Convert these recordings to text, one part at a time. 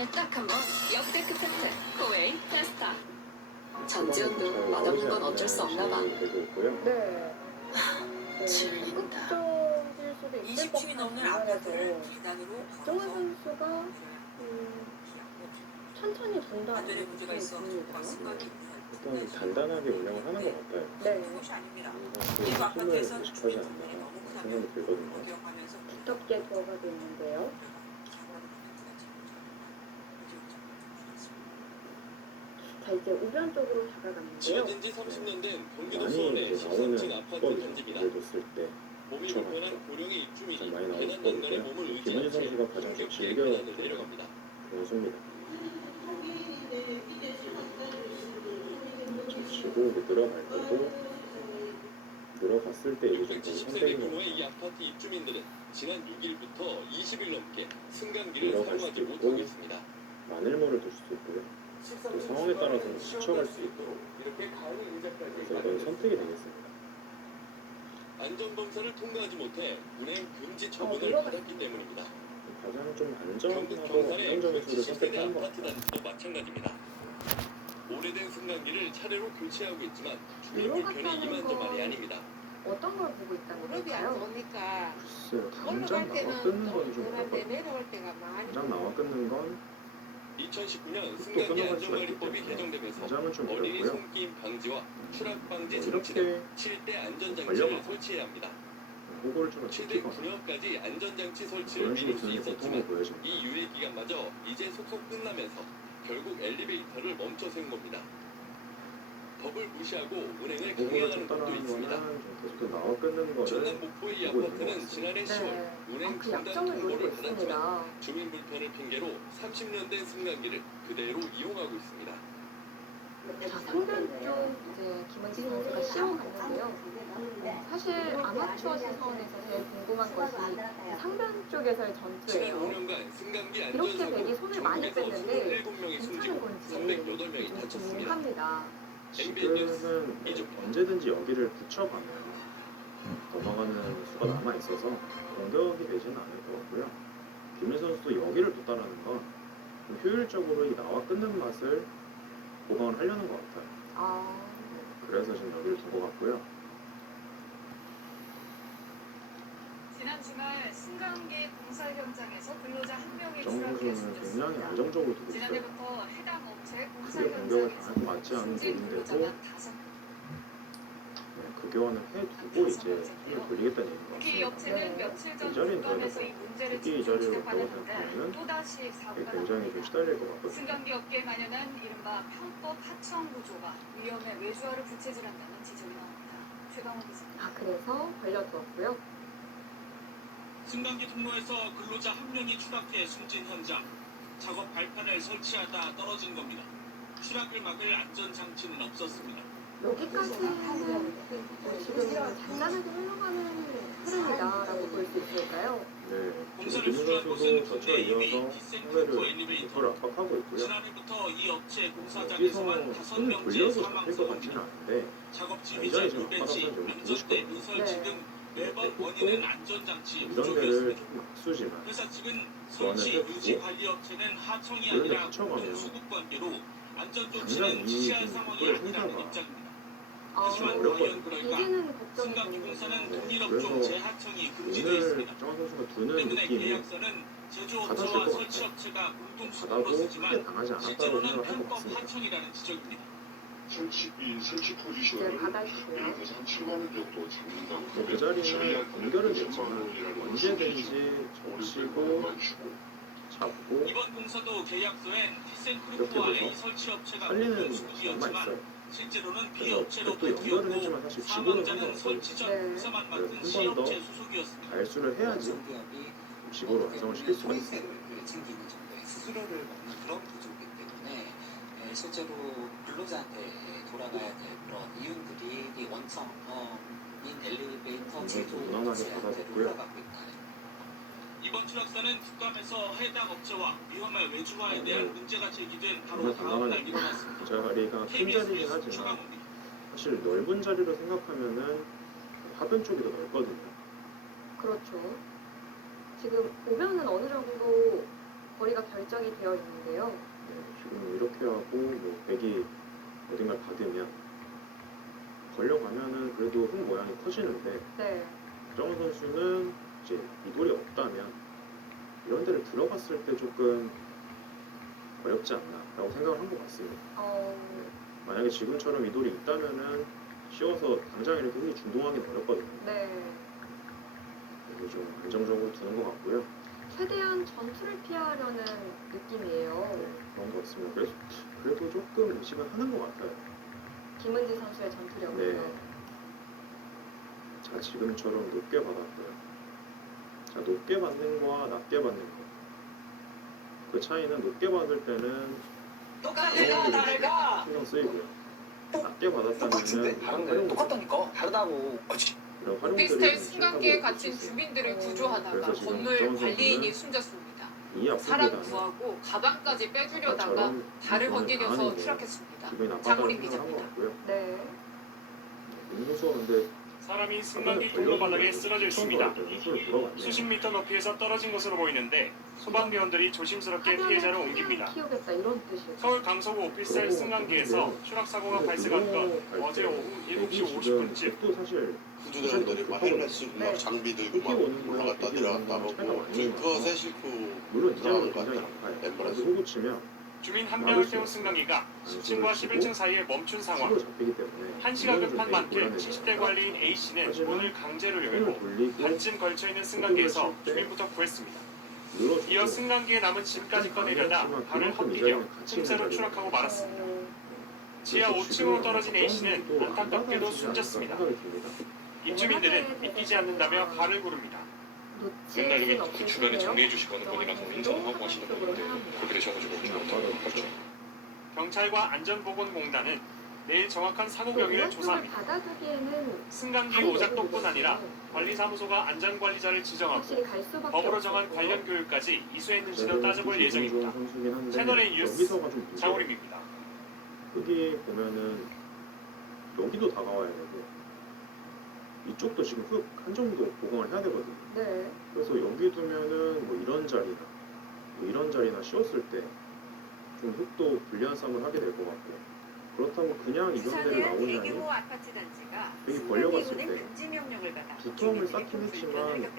이번에 딱 한번 역대급 혜택 코웨인 테스타. 전지현도 맛없는 건 어쩔 수 없나 봐. 네. 질린다. 극적일 수도 있을 것 20층이 넘는 아파트를 같아서 계단으로 정원 선수가 천천히 안전에 문제가 있어 분다 생각이 일단 단단하게 운영을 하는 것 같아요. 네. 것이 아닙니다. 사실 일부 힘을 아파트에서 의식하지 주민 않나 불만이 너무 크다면 생각이 들거든요. 기억하면서 두텁게 들어가고 있는데요. 자, 이제 우변 쪽으로 다가가는데요. 지어진 지 30년 된 경기도 많이 수원의 이제 13층 나오는 아파트 법이 단지입니다. 예를 뒀을 때 몸이 그쵸, 불편한 고령의 입주민이 좀 많이 나올 계단 난간에 거고요. 몸을 김은희 의지한 채 선수가 가장 좀 힘겹게 즐겨 계단을 내려갑니다. 선수입니다. 치고 이제 들어갈 거고 들어갔을 때 이제 좀 170세대 상대는 규모의 이 아파트 입주민들은 지난 6일부터 20일 넘게 승강기를 들어갈 사용하지 수도 있고, 못하고 있습니다. 마늘모를 둘 수도 있고요. 또 상황에 따라서는 붙여갈 수 있고 이렇게 가을 의자까지 그래서 이건 선택이 되겠습니다. 안전검사를 통과하지 못해 운행 금지 처분을 들어갔어. 받았기 때문입니다. 가장 좀 경북 안전하고 경산의 안정적인 수를 170세대 선택하는 것 아파트 같아요. 단지도 마찬가지입니다. 오래된 승강기를 차례로 교체하고 있지만 주민 불편이 이만저만이 아닙니다. 어떤 걸 보고 있다는 무릎이 안 걸까요? 좋으니까 글쎄요, 당장 올라갈 나와 때는 끊는 좀 건 좀 덜한데 그렇거든요. 내려올 때가 많이 당장 나와 끊는 건 2019년 또 승강기 끊어갈 수가 있기 안전관리법이 때문에 개정되면서 당장은 좀 어린이 어렵고요. 손김 방지와 추락 방지 뭐 장치 등 이렇게 7대 안전장치를 걸려가. 설치해야 합니다. 그거를 좀 최대 지키거나 9년까지 안전장치 설치를 그런 식으로 미룰 수 드는 게 고통을 있었지만 보여줍니다. 이 유예 기간마저 이제 속속 끝나면서 결국 엘리베이터를 멈춰 센 겁니다. 법을 무시하고 운행을 그거를 강행하는 곳도 적당한 있습니다. 거는 좀 계속 나와 끊는 거를 전남 목포의 이 보고 있는 것 아파트는 같습니다. 지난해 10월 네. 운행 그 중단 약점을 노리고 통보를 받았지만 있습니다. 주민 불편을 핑계로 30년 된 승강기를 그대로 이용하고 있습니다. 자, 상변 쪽 이제 김은지 선수가 씌워갔는데요. 사실 아마추어 시선에서 제일 궁금한 것이 상변 쪽에서의 지난 전투예요. 5년간 승강기 이렇게 안전사고로 백이 손을 많이 중국에서 뺐는데 27명이 괜찮은 숨지고 건지 308명이 좀 다쳤습니다. 궁금합니다. 지금은 언제든지 여기를 붙여가면 넘어가는 수가 남아 있어서 공격이 되지는 않을 것 같고요. 김민 선수도 여기를 뒀다라는 건 효율적으로 이 나와 끊는 맛을 보강을 하려는 것 같아요. 아, 그래서 지금 여기를 둔 것 같고요. 지난 주말 승강기 공사 현장에서 근로자 한 명이 정 추락해 선수는 굉장히 숨졌습니다. 안정적으로 두고 있어요. 지난해부터 해당 업체 공사 크게 공격을 현장에서 당하지 맞지 않은 숨진 부분인데도 근로자가 5명. 그 교환을 해두고 이제 힘을 돌리겠다는 얘기인 것 특히 이 같습니다. 업체는 며칠 전 이 자리는 국감에서 이 저희가 문제를 특히 이 직접 자리를 지적받았는데 넣어서 또다시 이게 사고가 굉장히 좀 났습니다. 시달릴 것 같거든요. 승강기 업계에 만연한 이른바 편법 하청 구조가 위험에 외주화를 부채질한다는 지적이 나옵니다. 최강호 기자입니다. 아 그래서 벌려두었고요. 승강기 통로에서 근로자 한 명이 추락해 숨진 현장. 작업 발판을 설치하다 떨어진 겁니다. 추락을 막을 안전장치는 없었습니다. 여기까지는 지금 잔잔하게 흘러가는 흐름이다라고 볼 수 있을까요? 네, 공사를 지금 수주한 김민 곳은 선수도 거쳐 국내 2위 이어서 티센트리코 상대를 엘리베이터. 목표를 압박하고 있고요. 지난해부터 이 업체 여기서 공사장에서만 손을 5명째 돌려서 사망 잡힐 것 같지는 사고입니다. 않은데 작업지 이 위치 자리 좀 불배치, 받아서 좀 두고 안전대 싶거든요. 누설치 등 매번 또 원인은 안전장치 이런 데를 부족이었습니다. 조금 악수지만 회사 측은 보완을 설치 해두고 유지 관리 업체는 하청이 그런데 아니라 붙여가면 공동 수급 관계로 안전 당장 조치는 이 지시할 지금 상황이 국도의 아니라는 행사가 입장입니다. 아, 하지만 어렵거든요. 과연 그럴까? 이제는 걱정이 승강기 되는 공사는 거죠. 동일업종 그래서 재하청이 금지되어 오늘 있습니다. 정한 선수가 두는 때문에 느낌이 계약서는 제조업체와 받아줄 것 설치업체가 공동 수급으로 받아도 크게 쓰지만 당하지 않았다고 실제로는 생각할 것 편법 같습니다. 하청이라는 지적입니다. 설치 이제 포지션을 받아주고요. 한 7만 원 정도 잡는다고 그 자리는 연결은 됐지만 언제든지 적시고 잡고 이번 공사도 계약서엔 이렇게 티센크루프와 돼서 A 설치업체가 살리는 공동 남아 수급이었지만 있어요. 실제로는 그래서 B업체로 또 연결은 했지만 바뀌었고 사실 지분은 사망자는 상관없거든요. 설치 전 네. 공사만 그래서 맡은 한 번 더 C업체 소속이었습니다. 발수를 해야지 지구로 완성을 시킬 수가 있어요. 소득세를 챙기는 정도의 수수료를 먹는 그런 구조이기 때문에 실제로 근로자한테 돌아가야 될 그런 이윤들이 이 원청인 엘리베이터 제조 무난하게 업체한테 받아줬고요. 올라가고 있다. 이번 추락사는 국감에서 해당 업체와 위험의 외주화에 대한 문제가 제기된 바로 정말 다음 날 당당하니까 일어났습니다. 자리가 큰 자리긴 하지만 최강훈입니다. 사실 넓은 자리로 생각하면은 하변 쪽이 더 넓거든요. 그렇죠. 지금 오면은 어느 정도 거리가 결정이 되어 있는데요. 네, 지금 이렇게 하고 뭐 백이 어딘가를 받으면 걸려가면은 그래도 흙 모양이 커지는데 네. 정원 선수는 이제 미돌이 없다면 이런 데를 들어갔을 때 조금 어렵지 않나라고 생각을 한 것 같습니다. 만약에 지금처럼 미돌이 있다면은 씌워서 당장 이렇게 흙이 중동하기는 어렵거든요. 네. 그래서 좀 안정적으로 두는 것 같고요. 최대한 전투를 피하려는 느낌이에요. 네, 그런 것 같습니다. 그래서 그래도 조금 의식은 하는 것 같아요. 김은지 선수의 전투력이요. 네. 자, 지금처럼 높게 받았고요. 자, 높게 받는 거와 낮게 받는 거. 그 차이는 높게 받을 때는 똑같아 다르가. 신경 쓰이고요. 낮게 받았다면은 다른데 똑같다니까 다르다고. 이런 활용들이 오피스텔 좀 승강기에 실감을 갇힌 볼수 있어요. 주민들을 구조하다가 그래서 지금 건물 정원 관리인이 선수는 숨졌습니다. 이 사람 앞보다는 구하고 가방까지 빼주려다가 저런 발을 상황을 헛디뎌서 당하는 게 추락했습니다. 기분이 나빠서 장우림 생각한 것 기자입니다. 같고요. 네. 인구수가 근데 사람이 승강기 통로 바닥에 쓰러져 있습니다. 수십 미터 높이에서 떨어진 것으로 보이는데 소방대원들이 조심스럽게 피해자를 옮깁니다. 키우겠다 이런 뜻이에요. 서울 강서구 오피스텔 승강기에서 추락 사고가 발생한 건 어제 오후 7시 50분쯤. 또 사실 군주대원들이 막 헬멧 쓰고 막 장비 들고 막 올라갔다 내려갔다 하고 그것에 싣고 물론 이 자리가 올라가는 것 굉장히 같다. 아파요. 엠버레스. 호구 치면 주민 한 명을 태운 승강기가 10층과 11층 사이에 멈춘 상황. 치고 잡히기 때문에 한시가 급한 좀 만큼 곤란해져요. 70대 관리인 A씨는 문을 강제로 손을 열고 돌리고 반쯤 걸쳐있는 승강기에서 주민부터 구했습니다. 눌러주고 이어 승강기에 남은 짐까지 꺼내려다 발을 헛디뎌 틈새로 추락하고 말았습니다. 지하 5층으로 떨어진 A씨는 안타깝게도 숨졌습니다. 입주민들은 믿기지 않는다며 가를 구릅니다. 맨날 여기 그 주변에 정리해 주시거나 본인가서 인정하고 하시는 분인데 그렇게 되셔가지고 그렇죠. 경찰과 안전보건공단은 내일 정확한 사고 경위를 조사합니다. 받아두기에는 승강기 오작동뿐 아니라 관리사무소가 안전관리자를 지정하고 확실히 갈 수밖에 법으로 정한 없어요. 관련 교육까지 이수했는지도 따져볼 예정입니다. 채널A 뉴스 장우림입니다. 여기 보면은 여기도 다가와야 되고 이쪽도 지금 흙 한 정도 보강을 해야 되거든요. 네. 그래서 여기 두면은 뭐 이런 자리나 씌웠을 때 좀 흙도 불리한 싸움을 하게 될 것 같고 그렇다고 그냥 이런 데를 나오냐니 대규모 아파트 단지가 여기 걸려갔을 때 금지 명령을 받아 두터움을 쌓긴 했지만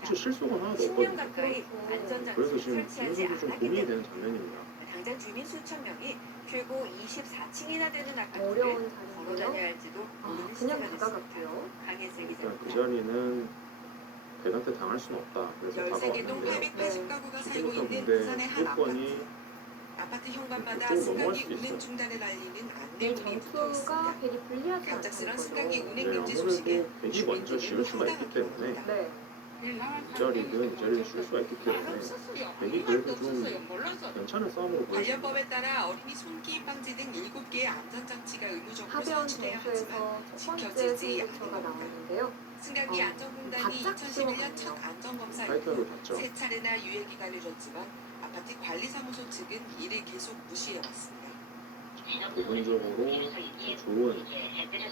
사실 실수가 하나도 10년 없거든요. 가까이 그래서 안전장치를 지금 설치하지 김현수도 좀 않았기 고민이 되는 때문에 장면입니다. 당장 주민 수천 명이 최고 24층이나 되는 아파트를 어려운 걸어 자리인데요. 다녀야 할지도 모르는 그냥 시대가 다가갔고요. 됐습니다. 강혜슬 일단 그 기자입니다. 자리는 백한테 당할 수는 없다. 그래서 13개동 다가왔는데요. 880가구가 살고 지금부터 있는 근데 부산의 한 수도권이 아파트 현관마다 그쪽으로 넘어갈 승강기 수도 있어요. 운행 중단을 알리는 이 안내문이 붙어 전투가 있습니다. 되게 불리하지 갑작스런 않다는 승강기 거죠. 운행 네, 금지 아무래도 소식에 백이 먼저 지을 수가 있기 때문에 네. 이 자리는 이 자리를 지을 수가 있기 때문에 백이 그래도 좀 괜찮은 싸움으로 보여집니다. 관련법에 따라 어린이 손기임 방지 등 7개의 안전장치가 의무적으로 하변 설치돼야 하지만 전투에서 첫 번째 지켜지지 승부처가 않는 나왔는데요. 승강기 안전공단이 바짝 2011년 첫 씌워가네요. 안전검사 타이틀로 이후 잤죠. 세 차례나 유예 기간을 줬지만 아파트 관리사무소 측은 이를 계속 무시해왔습니다. 부분적으로 좋은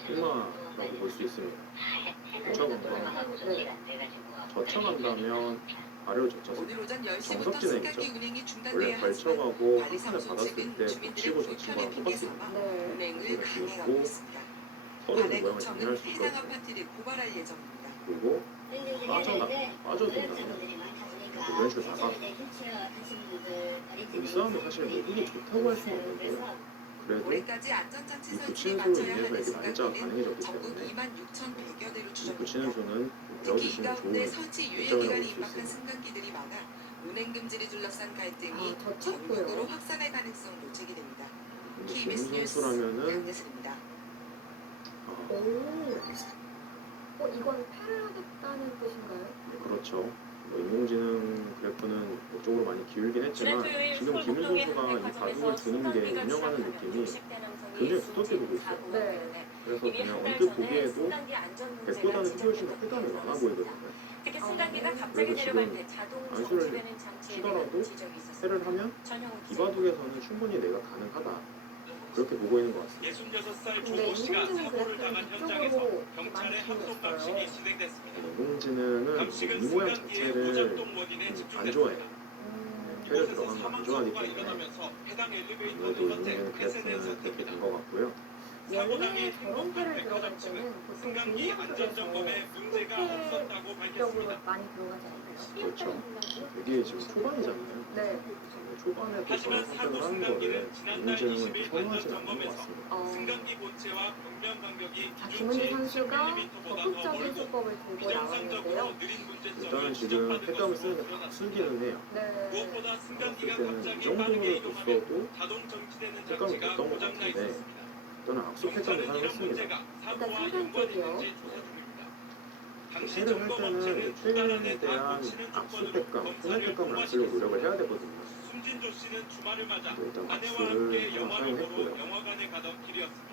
흑마라고 볼 수 있습니다. 저쳐간다면 아래로 젖혀서 오늘 오전 10시부터 정석진행이죠. 승강기 운행이 원래 중단돼야 하지만 걸쳐가고 판을 관리사무소 받았을 측은 때 주민들의 붙이고 젖힌 불편을 거랑 핑계 똑같습니다. 삼아 네. 운행을 강행하고 있습니다. 서로 관내 모양을 구청은 정리할 수 해당 있거든요. 아파트를 고발할 예정입니다. 그리고 빠져든다면 이런 식으로 나가 이 싸움이 사실 뭐 이게 좋다고 할 수는 없는데요. 그래도 올해까지 안전장치 이 설치에 붙이는 맞춰야 수로 하는 인해서 이게 날짜가 승강기는 가능해졌기 전국 때문에 26,100여 대로 이 붙이는 추정됩니다. 수는 특히 이 배워주시면 가운데 좋은 설치 유예 결정이라고 기간이 볼수 임박한 있습니다. 승강기들이 많아 운행 금지를 둘러싼 갈등이 아, 전국으로 젖혔고요. 확산할 가능성 노책이 됩니다. 근데 KBS 김 뉴스 선수라면은 양예슬입니다. 오. 이건 패를 하겠다는 뜻인가요? 그렇죠. 뭐 인공지능 그래프는 이쪽으로 많이 기울긴 했지만 지금 김윤 선수가 이 가격을 주는 게 운영하는 느낌이 굉장히 두텁게 보고 있어요. 네. 그래서 그냥 언뜻 보기에도 100보다는 필요시 부담이 많아 보이거든요. 특히 승강기가 갑자기 그래서 내려갈 지금 때 자동 안수를 정지되는 장치에 치더라도 대한 지적이 있었습니다. 패를 하면 이바둑에서는 충분히 내가 가능하다. 그렇게 보고 있는 것 같습니다. 66살 근데 조모 씨가 인공지능 사고를 당한 그래프는 현장에서 이쪽으로 경찰의 많이 항소 방식이 보였어요. 진행됐습니다. 인공지능은 감식은 이 모양 승강기의 자체를 오작동 원인에 안 집중됐습니다. 좋아해요. 폐를 이곳에서 들어간 거 사망 가져가기 사고가 때문에 일어나면서 해당 엘리베이터 아무래도 두 번째 인내는 폐쇄된 그렇게 된 상태입니다. 것 같고요. 사고 원래 당일 저런 행복한 패를 들어갈 백화점은 때는 보통 승강기 공무원 안전점검에 쪽에서 문제가 없었다고 쪽으로 밝혔습니다. 많이 들어가지 않나요? 그렇죠. 되게 지금 초반이잖아요. 네. 초반에 또 하지만 저런 사고 선택을 하는 승강기는 거를 지난달 김은재는 20일 선호하지 않는 것 안전점검에서 같습니다. 승강기 본체와 벽면 간격이 자, 기준치 김은지 선수가 10mm보다 더 적극적인 멀고 수법을 들고 비정상적으로 나왔는데요. 느린 문제점을 일단은 지금 지적받은 폐감을 것으로 쓰는 게 드러났습니다. 악수기는 해요. 네. 무엇보다 승강기가 그때는 이 갑자기 정도로 빠르게 이동하면 뒀어도 자동 정지되는 폐감이 장치가 됐던 것 고장나 같은데 있었습니다. 저는 악수 폐감을 경찰은 이런 사용했습니다. 문제가 사고와 상단 연관이 쪽이요. 있는지 조사 중입니다. 당시 폐를 할 점검업체는 때는 두 달 안에 폐에 다 대한 고치는 악수 조건으로 폐감, 손해 검사를 폐감을 안 쓰려고 노력을 해야 되거든요. 숨진조 씨는 주말을 맞아 근데 일단 아내와 악수를 함께 영화를 보러 사용했고요. 영화관에 가던 길이었습니다.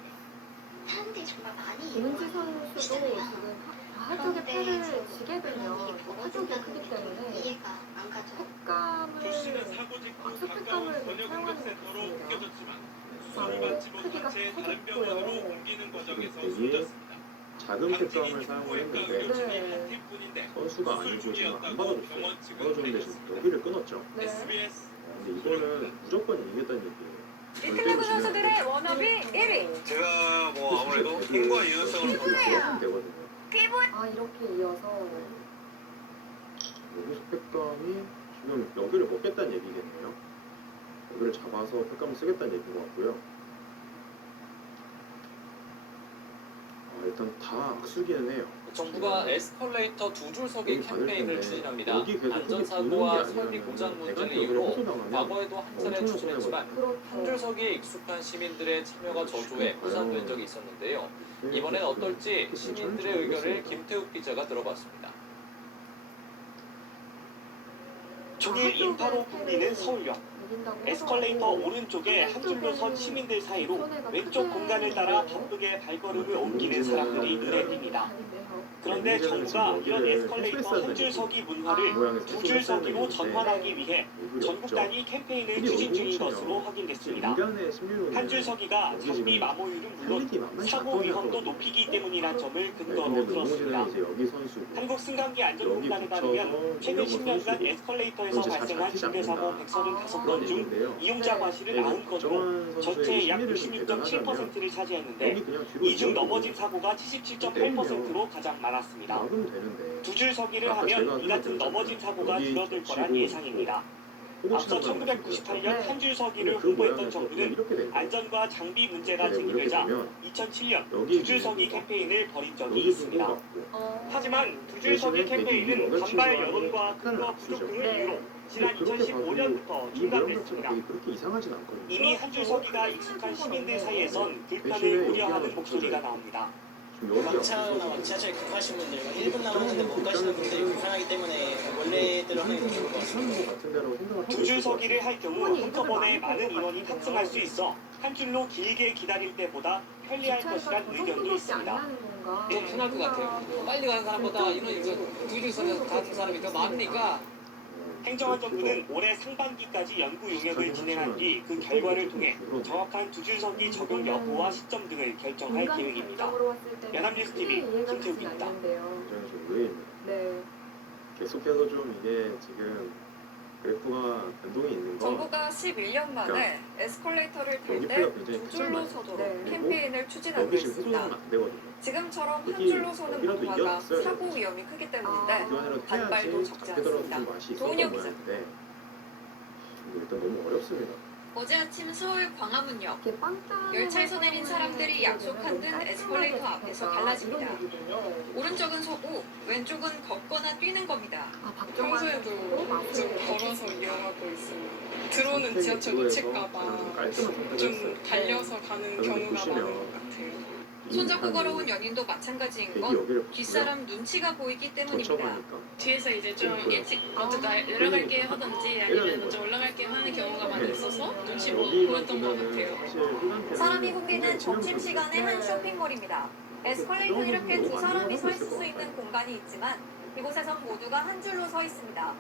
사람들이 정말 많이 김은지 선수도 지금 하쪽에 패를 지게 되면 타격이 크기 때문에 이해가 안 가죠. 조 씨는 팩감을 사고 직후 악수 가까운 팩감을 번역 사용하는 것 응급센터로 같습니다. 옮겨졌지만 수술을 받지 크기가 못한 채 다른 병원으로 커졌고요. 옮기는 과정에서 되게 숨졌습니다. 작은 폐감을 당신이 사용을 흉부외과 했는데 의료진이 네. 한 팀뿐인데 선수가 수술 아니고 지금 안 중이었다고 받아줬어요. 병원 측은 받아주는 대신 밝혔습니다. 여기를 끊었죠. 네. SBS 근데 이거는 무조건 이기겠다는 얘기예요. 이 클래브 선수들의 워너비 1위. 제가 뭐 아무래도 힘과 유연성을 하면 되거든요. 아, 이렇게 이어서 여기서 팩감이 지금 여기를 먹겠다는 얘기겠네요. 여기를 잡아서 팩감을 쓰겠다는 얘기인 것 같고요. 일단 다 악수기는 해요. 정부가 에스컬레이터 두 줄 서기 여기 받을 캠페인을 텐데 추진합니다. 여기 계속 안전사고와 여기 설비 도는 게 고장 아니라면 문제를 대관이 이유로 여기를 호소당하면 과거에도 한 차례 엄청난 추진했지만 그렇죠. 한 줄 석기에 익숙한 시민들의 참여가 저조해 무산된 적이 있었는데요. 이번엔 어떨지 시민들의 의견을 김태욱 기자가 들어봤습니다. 종일 인파로 붐비는 서울역. 에스컬레이터 오른쪽에 한 줄로 선 시민들 사이로 왼쪽 공간을 따라 바쁘게 발걸음을 옮기는 사람들이 눈에 띕니다. 그런데 정부가 이런 에스컬레이터 한 줄 서기 문화를 두 줄 서기로 전환하기 위해 전국 단위 캠페인을 추진 중인 것으로 확인됐습니다. 한 줄 서기가 장비 마모율은 물론 사고 위험도 높이기 때문이란 점을 근거로 들었습니다. 한국 승강기 안전공단에 따르면 최근 10년간 에스컬레이터에서 발생한 중대사고 135건 중 이용자 과실은 90건으로 전체의 약 66.7%를 차지했는데 이 중 넘어진 사고가 77.8%로 가장 많았습니다. 두 줄 서기를 하면 이 같은 넘어진 사고가 줄어들 거란 예상입니다. 앞서 1998년 한 줄 서기를 홍보했던 정부는 안전과 장비 문제가 제기되자 2007년 두 줄 서기 캠페인을 벌인 적이 있습니다. 하지만 두 줄 서기 캠페인은 반발 여론과 근거 부족 등을 이유로 지난 2015년부터 중단됐습니다. 이미 한 줄 서기가 익숙한 시민들 사이에선 불편을 우려하는 목소리가 나옵니다. 막차나 지하철 급하신 분들 1분 남았는데 못 가시는 분들이 불편하기 때문에 원래대로 하는 게 좋을 것 같습니다. 두 줄 서기를 할 경우 한꺼번에 많은 인원이 탑승할 수 있어 한 줄로 길게 기다릴 때보다 편리할 것이란 의견도 있습니다. 더 편할 것 같아요. 빨리 가는 사람보다 인원이 두줄 서서 가는 사람이 더 많으니까. 행정안전부는 올해 상반기까지 연구 용역을 진행한 뒤 그 결과를 통해 정확한 두 줄 서기 적용 여부와 시점 등을 결정할 계획입니다. 연합뉴스 TV 김태욱입니다. 네. 계속해서 좀 이게 지금 그래프가 변동이 있는 거. 정부가 11년 만에 에스컬레이터를 탈 때 두 줄로 서도록 캠페인을 추진하고 여기 지금 있습니다. 해소는 안 되거든요. 지금처럼 한 여기 줄로 서는 여기라도 문화가 이어갔어야 사고 돼요. 위험이 크기 때문인데 교환이라도 반발도 해야지 적지 앞에더라도 않습니다. 좀 맛이 있었던 도은영 기자. 모양인데 일단 너무 어렵습니다. 어제 아침 서울 광화문역 열차에서 내린 사람들이 약속한 듯 에스컬레이터 앞에서 갈라집니다. 오른쪽은 서고 왼쪽은 걷거나 뛰는 겁니다. 평소에도 좀 걸어서 이용하고 있습니다. 들어오는 지하철 놓칠까봐 좀 달려서 가는 경우가 많은 것 같아요. 손잡고 걸어온 연인도 마찬가지인 건 뒷사람 눈치가 보이기 때문입니다. 뒤에서 이제 좀 일찍 먼저 내려갈게 하던지 아니면 먼저 올라갈게 하는 경우가 많이 있어서 눈치 보였던 것 같아요. 사람이 붐비는 점심시간의 한 쇼핑몰입니다. 에스컬레이터 이렇게 두 사람이 서 있을 수 있는 공간이 있지만 이곳에선 모두가 한 줄로 서 있습니다.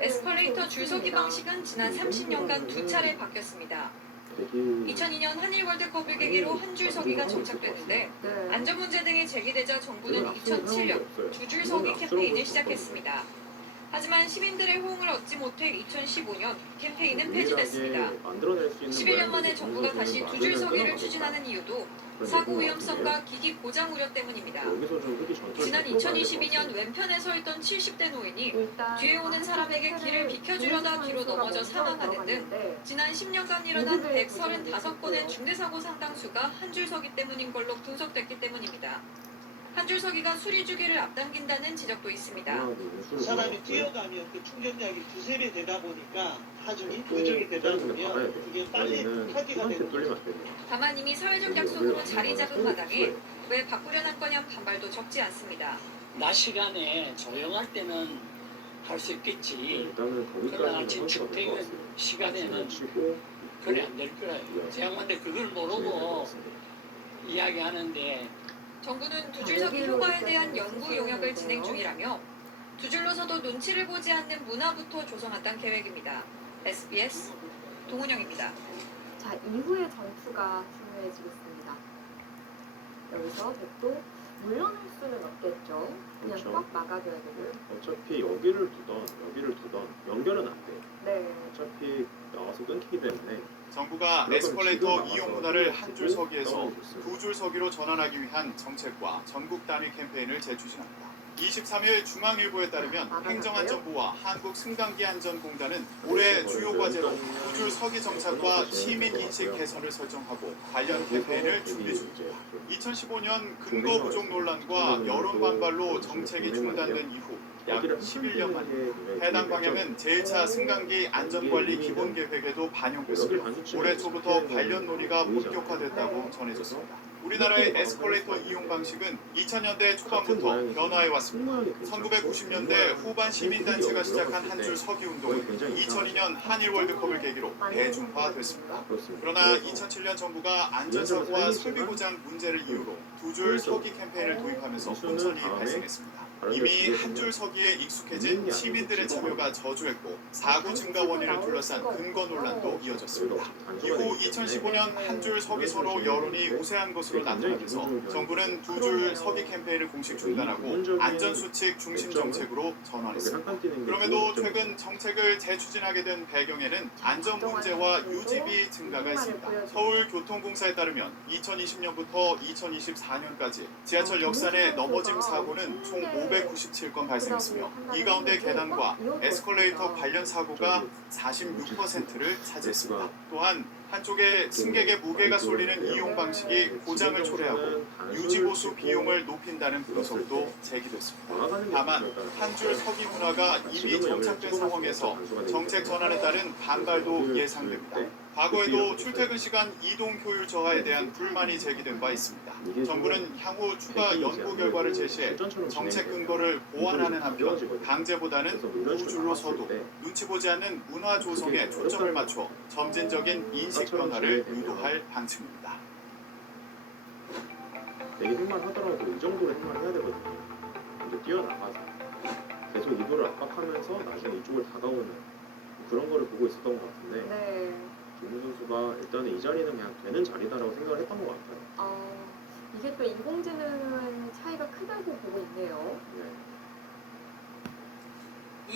에스컬레이터 줄서기 방식은 지난 30년간 두 차례 바뀌었습니다. 2002년 한일 월드컵을 계기로 한 줄 서기가 정착됐는데 안전 문제 등이 제기되자 정부는 2007년 두 줄 서기 캠페인을 시작했습니다. 하지만 시민들의 호응을 얻지 못해 2015년 캠페인은 폐지됐습니다. 11년 만에 정부가 다시 두 줄 서기를 추진하는 이유도 사고 위험성과 기기 고장 우려 때문입니다. 지난 2022년 왼편에 서 있던 70대 노인이 뒤에 오는 사람에게 길을 비켜주려다 뒤로 넘어져 사망하는 등 지난 10년간 일어난 135건의 중대사고 상당수가 한 줄 서기 때문인 걸로 분석됐기 때문입니다. 한 줄 서기가 수리 주기를 앞당긴다는 지적도 있습니다. 사람이 뛰어가면 그 충전량이 두세 배 되다 보니까 하중이 부족이 되다 보면 이게 빨리 폐기가 되는 거죠. 다만 이미 사회적 약속으로 자리 잡은 마당에 왜 바꾸려는 거냐 반발도 적지 않습니다. 낮 시간에 조용할 때는 할 수 있겠지. 그러나 아침 출퇴근 시간에는 그래 안 될 거예요. 제가 그걸 모르고 이야기하는데 정부는 두 줄 서기 효과에 대한 연구 용역을 진행 중이라며 두 줄로 서도 눈치를 보지 않는 문화부터 조성한다는 계획입니다. SBS 동은영입니다. 자, 이후의 전투가 중요해지겠습니다. 여기서 백도 물러날 수는 없겠죠. 그냥 그렇죠. 꽉 막아줘야 되고요. 어차피 여기를 두던 연결은 안 돼. 네. 어차피 나와서 끊기기 때문에 정부가 그러면 에스컬레이터 지금 이용 나가서 문화를 한 줄 서기에서 떨어졌어요. 두 줄 서기로 전환하기 위한 정책과 전국 단위 캠페인을 재추진합니다. 23일 중앙일보에 따르면 행정안전부와 한국승강기안전공단은 올해 주요 과제로 두 줄 서기 정착과 시민인식 개선을 설정하고 관련 캠페인을 준비 중입니다. 2015년 근거 부족 논란과 여론 반발로 정책이 중단된 이후 약 11년 만에 해당 방향은 제1차 승강기 안전관리 기본계획에도 반영됐으며 올해 초부터 관련 논의가 본격화됐다고 전해졌습니다. 우리나라의 에스컬레이터 이용 방식은 2000년대 초반부터 변화해 왔습니다. 1990년대 후반 시민단체가 시작한 한 줄 서기 운동은 2002년 한일 월드컵을 계기로 대중화됐습니다. 그러나 2007년 정부가 안전사고와 설비 고장 문제를 이유로 두 줄 서기 캠페인을 도입하면서 혼선이 발생했습니다. 이미 한 줄 서기에 익숙해진 시민들의 참여가 저조했고 사고 증가 원인을 둘러싼 근거 논란도 이어졌습니다. 이후 2015년 한 줄 서기서로 여론이 우세한 것으로 나타나면서 정부는 두 줄 서기 캠페인을 공식 중단하고 안전수칙 중심 정책으로 전환했습니다. 그럼에도 최근 정책을 재추진하게 된 배경에는 안전 문제와 유지비 증가가 있습니다. 서울교통공사에 따르면 2020년부터 2024년까지 지하철 역산의 넘어짐 사고는 총 597건 발생했으며 이 가운데 계단과 에스컬레이터 관련 사고가 46%를 차지했습니다. 또한 한쪽에 승객의 무게가 쏠리는 이용 방식이 고장을 초래하고 유지보수 비용을 높인다는 분석도 제기됐습니다. 다만 한 줄 서기 문화가 이미 정착된 상황에서 정책 전환에 따른 반발도 예상됩니다. 과거에도 출퇴근 시간 이동 효율 저하에 대한 불만이 제기된 바 있습니다. 정부는 향후 추가 연구 결과를 제시해 정책 근거를 보완하는 한편 강제보다는 두 줄로 서도 눈치 보지 않는 문화 조성에 초점을 맞춰 점진적인 인식 변화를 유도할 방침입니다. 되게 행만 하더라도 이 정도로 행만 해야 되거든요. 이제 뛰어나가서 계속 이도를 압박하면서 나중에 이쪽을 다가오는 그런 거를 보고 있었던 것 같은데 네. 김우 선수가 일단은 이 자리는 그냥 되는 자리다라고 생각을 했던 것 같아요. 이게 또 인공지능은 차이가 크다고 보고 있네요. 네.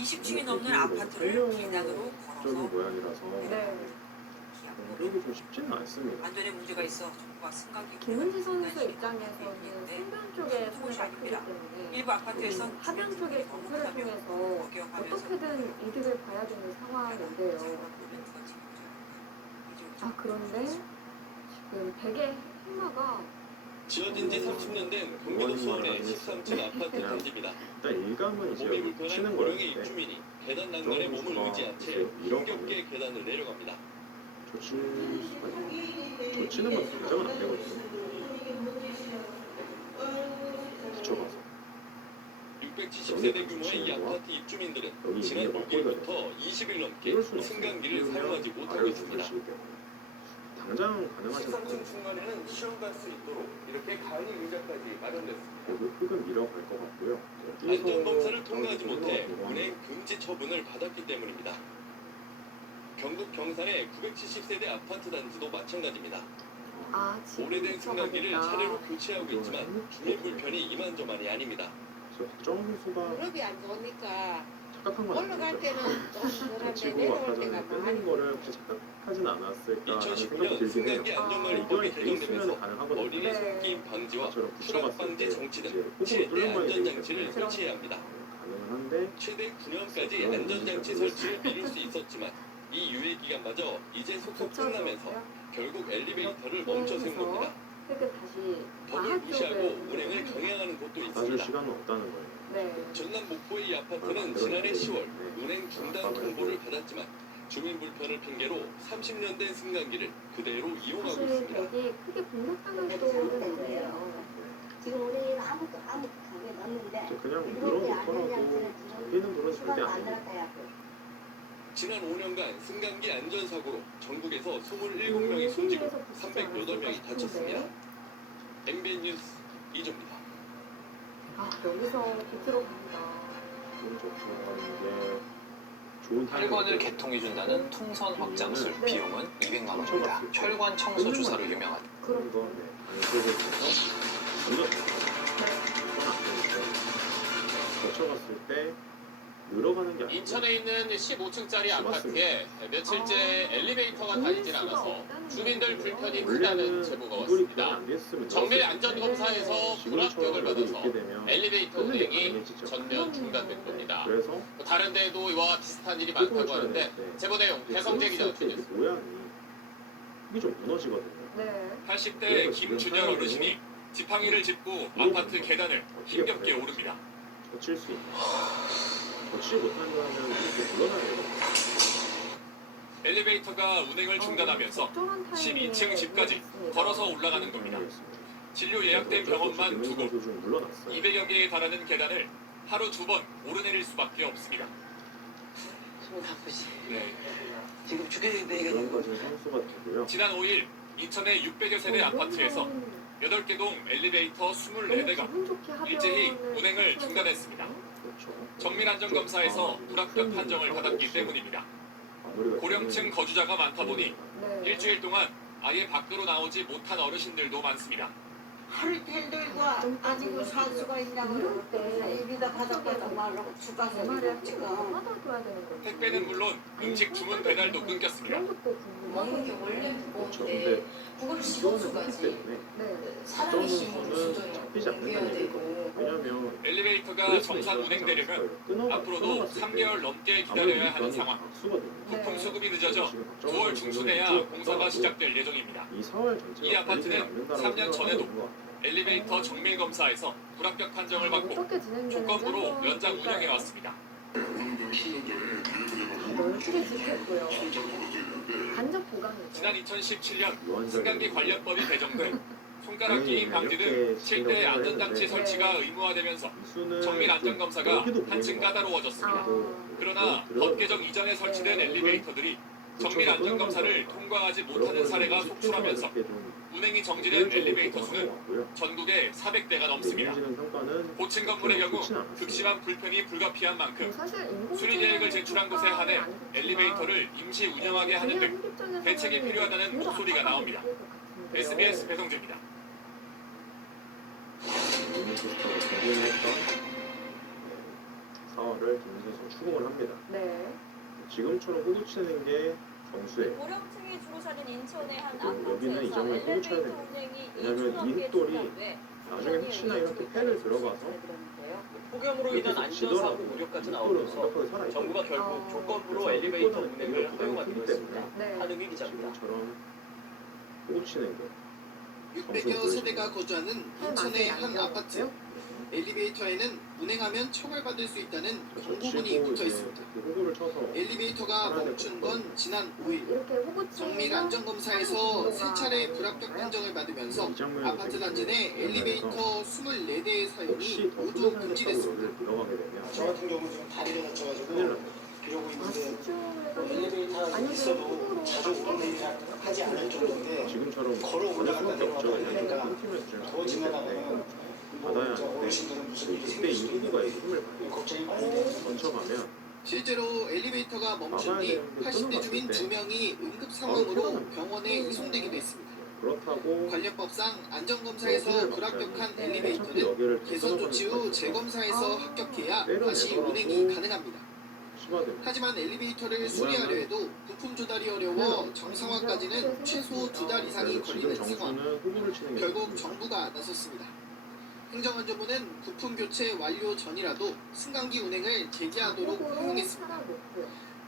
20층이 넘는 아파트를 계단으로 걸어서 적인 모양이라서 네. 공격이 좀 쉽지는 않습니다. 안전에 문제가 있어 정부가 승강기 김은지 선수 입장에서는 상변 쪽에 손해가 크기 때문에 일부 아파트에서 하변 쪽의 공수를 통해서 어떻게든 이득을 봐야 되는 상황인데요. 그런데 지금 베개 행마가 지어진 지 30년 된 경기도 수원의 13층 아파트 단지입니다. 일단 일감은 이제 몸이 불편한 치는 고령의 거였는데 입주민이 계단 난간에 몸을 의지한 채 힘겹게 계단을 내려갑니다. 조치는 건 걱정은 안 되거든요. 붙여가서 670세대 규모의 이 아파트 입주민들은 지난 6일부터 20일 넘게 승강기를 사용하지 못하고 있습니다. 당장 가능하지 않고 13층 중간에는 시험 갈 수 있도록 이렇게 간이 의자까지 마련됐습니다. 흙은 밀어갈 것 같고요. 안전검사를 통과하지 못해 운행 금지 처분을 받았기 때문입니다. 경북 경산의 970세대 아파트 단지도 마찬가지입니다. 오래된 승강기를 차례로 교체하고 있지만 주민 불편이 이만저만이 아닙니다. 박정훈 선수가 무릎이 안 좋으니까 착각한 건 올라갈 아니죠. 때는 좀 지금 내려올 아까 전에 때가 끊는 많이 거를 혹시 착각하진 않았을까라는 생각이 2019년 들긴 해요. 승강기 안전망법이 이전에 돼 있으면 개정되면서 가능하거든요. 어린이 손게임 방지와 저처럼 추락 붙여봤을 방지 때 정치 이제 등 호구로 최대 뚫는 방이 되기 안전장치를 때문에 설치해야 합니다. 가능은 한데 최대 9년까지 안전장치 설치를 미룰 수 있었지만 이 유예 기간마저 이제 속속 끝나면서 결국 엘리베이터를 멈춰 세운 겁니다. 다시 법을 무시하고 운행을 경행하는 곳도 놔줄 있습니다. 시간은 없다는 거예요. 네. 전남 목포의 이 아파트는 지난해 10월 운행 중단 통보를 받았지만 주민 불편을 핑계로 30년 된 승강기를 그대로 이용하고 사실 있습니다. 되게 크게 공격당할 수는 있는데요. 지금 우리 아무도 저게 넣는데 그냥 물어놓더라도 자기는 물어도 절대 안 해요. 지난 5년간 승강기 안전사고로 전국에서 27명이 숨지고 308명이 다쳤습니다. MBN 뉴스 이종입니다. 아, 여기서 밑으로 갑니다. 혈관을 개통해준다는 통선 확장술 비용은 200만 원입니다. 혈관 청소 주사로 유명한 그런 거 안쪽에 거쳐갔을 때 늘어가는 게 아니고 인천에 있는 15층짜리 아파트에 며칠째 엘리베이터가 다니질 않아서 주민들 불편이 크다는 제보가 왔습니다. 정밀 안전검사에서 불합격을 받아서 엘리베이터 운행이 전면 중단된 겁니다. 다른 데에도 이와 비슷한 일이 많다고 하는데 제보 내용 배성재 기자가 전했습니다. 모양이 이게 좀 무너지거든요. 80대 김준열 어르신이 지팡이를 짚고 아파트 계단을 힘겹게 오릅니다. 거칠 수 있는 거치지 못하면 이렇게 물러나야 되거든요. 엘리베이터가 운행을 중단하면서 12층 집까지 걸어서 올라가는 겁니다. 진료 예약된 병원만 2곳, 200여 개에 달하는 계단을 하루 2번 오르내릴 수밖에 없습니다. 기분 나쁘지. 네. 지금 죽여야 돼. 그런 것은 선수가 되고요. 지난 5일 인천의 600여 세대 아파트에서 8개 동 엘리베이터 24대가 일제히 운행을 중단했습니다. 정밀안전검사에서 불합격 판정을 받았기 때문입니다. 고령층 거주자가 많다 보니 일주일 동안 아예 밖으로 나오지 못한 어르신들도 많습니다. 하루 종일 놀고 아니고 살 수가 있냐고 입이다 바닥에다 말로 죽어서 지금 택배는 물론 음식 주문 배달도 끊겼습니다. 먹는 게 원래 무거운데 그걸 씹어줘가지 사람이 씹어줘 수준이 되어야 되고 왜냐면 엘리베이터가 정상 운행되려면 앞으로도 3개월 넘게 기다려야 하는 상황. 부품 수급이 늦어져 9월 중순에야 공사가 시작될 예정입니다. 이 아파트는 3년 전에도 엘리베이터 정밀 검사에서 불합격 판정을 받고 조건부로 연장 운영해 왔습니다. 넓게 짓겠고요. 간접 보강이죠. 지난 2017년 승강기 관련법이 개정돼 손가락 끼임 방지 등 7대 안전장치 설치가 의무화되면서 정밀 안전검사가 한층 까다로워졌습니다. 그러나 법 개정 이전에 설치된 엘리베이터들이 정밀 안전검사를 통과하지 못하는 사례가 속출하면서 운행이 정지된 엘리베이터 수는 전국에 400대가 넘습니다. 고층 건물의 경우 극심한 불편이 불가피한 만큼 수리 계획을 제출한 곳에 한해 엘리베이터를 임시 운영하게 하는 등 대책이 필요하다는 목소리가 나옵니다. SBS 배성재입니다. 사활을 김민선 추궁을 합니다. 지금처럼 호구치는 게 정수예요. 고령층이 주로 사는 인천의 한 여기는 이 아파트에서 장면이 호구쳐야 엘리베이터 됩니다. 운행이 왜냐면 이 2주넘게 흑돌이 중단돼 나중에 혹시나 이렇게 폐를 들어가서 폭염으로 인한 안전사고 우려까지 나오면서 정부가 결국 조건부로 엘리베이터 운행을 허용하기로 했습니다. 한웅희 기자입니다. 지금처럼 호구치는 게 600여 세대가 거주하는 인천의 한 아파트. 엘리베이터에는 운행하면 처벌받을 수 있다는 경고문이 붙어 있습니다. 엘리베이터가 멈춘 건 지난 5일. 정밀 안전검사에서 3차례 불합격 판정을 받으면서 아파트 단지 내 엘리베이터 24대의 사용이 모두 금지됐습니다. 저 같은 경우는 지금 다리를 다쳐가지고 이러고 있는데 엘리베이터 있어도 자주 오르내리지 하지 않을 정도인데 걸어 올라갔다 내려갔다 하니까 더 지나가면 받아야 하는데 그때 이 후보가 힘을 걱정이 많은데 멈춰가면 실제로 엘리베이터가 멈춘 뒤 80대 주민 2명이 응급 상황으로 병원에 이송되기도 했습니다. 그렇다고 관련법상 안전검사에서 불합격한 엘리베이터는 개선 조치 후 재검사에서 합격해야 다시 운행이 가능합니다. 추가됩니다. 하지만 엘리베이터를 수리하려 해도 부품 조달이 어려워 정상화까지는 최소 2달 이상이 걸리는 상황. 결국 정부가 나섰습니다. 행정안전부는 부품 교체 완료 전이라도 승강기 운행을 재개하도록 허용했습니다.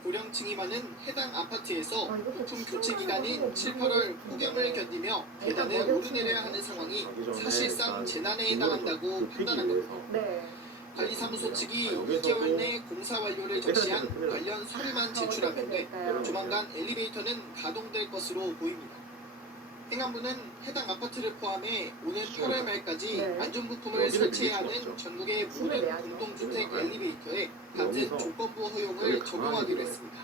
고령층이 많은 해당 아파트에서 부품 교체 기간인 7, 8월 폭염을 견디며 계단을 오르내려야 하는 상황이 사실상 재난에 해당한다고 판단한 겁니다. 관리사무소 측이 2개월 내 공사 완료를 적시한 관련 서류만 제출하면 돼 조만간 엘리베이터는 가동될 것으로 보입니다. 행안부는 해당 아파트를 포함해 오는 8월 말까지 안전부품을 설치해야 하는 전국의 모든 공동주택 엘리베이터에 같은 조건부 허용을 적용하기로 했습니다.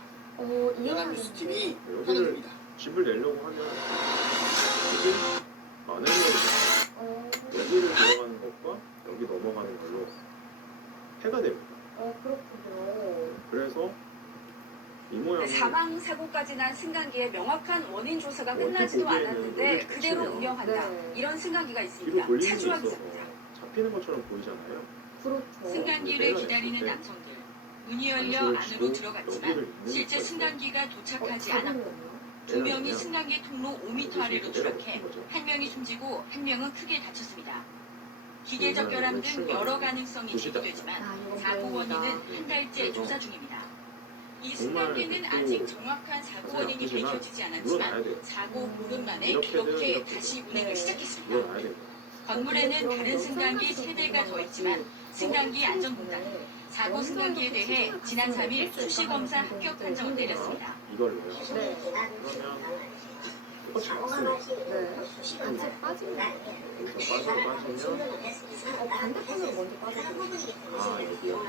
연합뉴스TV 현은입니다. 집을 내려고 하면 이게 많은 걸 여기를 들어가는 것과 여기 넘어가는 걸로 해가 됩니다. 그렇군요. 그래서 이 모양은 사망 사고까지 난 승강기의 명확한 원인 조사가 끝나지도 않았는데 그대로 운영한다. 이런 승강기가 뒤로 있습니다. 돌리는 게 차주와 있어서 기사입니다. 잡히는 것처럼 보이잖아요. 승강기를 기다리는 남성들. 문이 열려 안으로 들어갔지만 실제 승강기가 도착하지 않았고 두 명이 승강기 통로 5m 아래로 추락해 한 명이 숨지고 한 명은 크게 다쳤습니다. 기계적 결함 등 여러 가능성이 제기되지만 사고 원인은 한 달째 조사 중입니다. 이 승강기는 아직 정확한 사고 원인이 밝혀지지 않았지만 사고 보름 만에 그렇게 다시 운행을 시작했습니다. 건물에는 다른 승강기 3대가 더 있지만 승강기 안전공단은 사고 승강기에 대해 지난 3일 수시검사 합격 판정을 내렸습니다. 이걸로요. 그러면 똑같이 맞습니다. 같이 빠지면 반대편으로 먼저 빠져요. 아 여기요?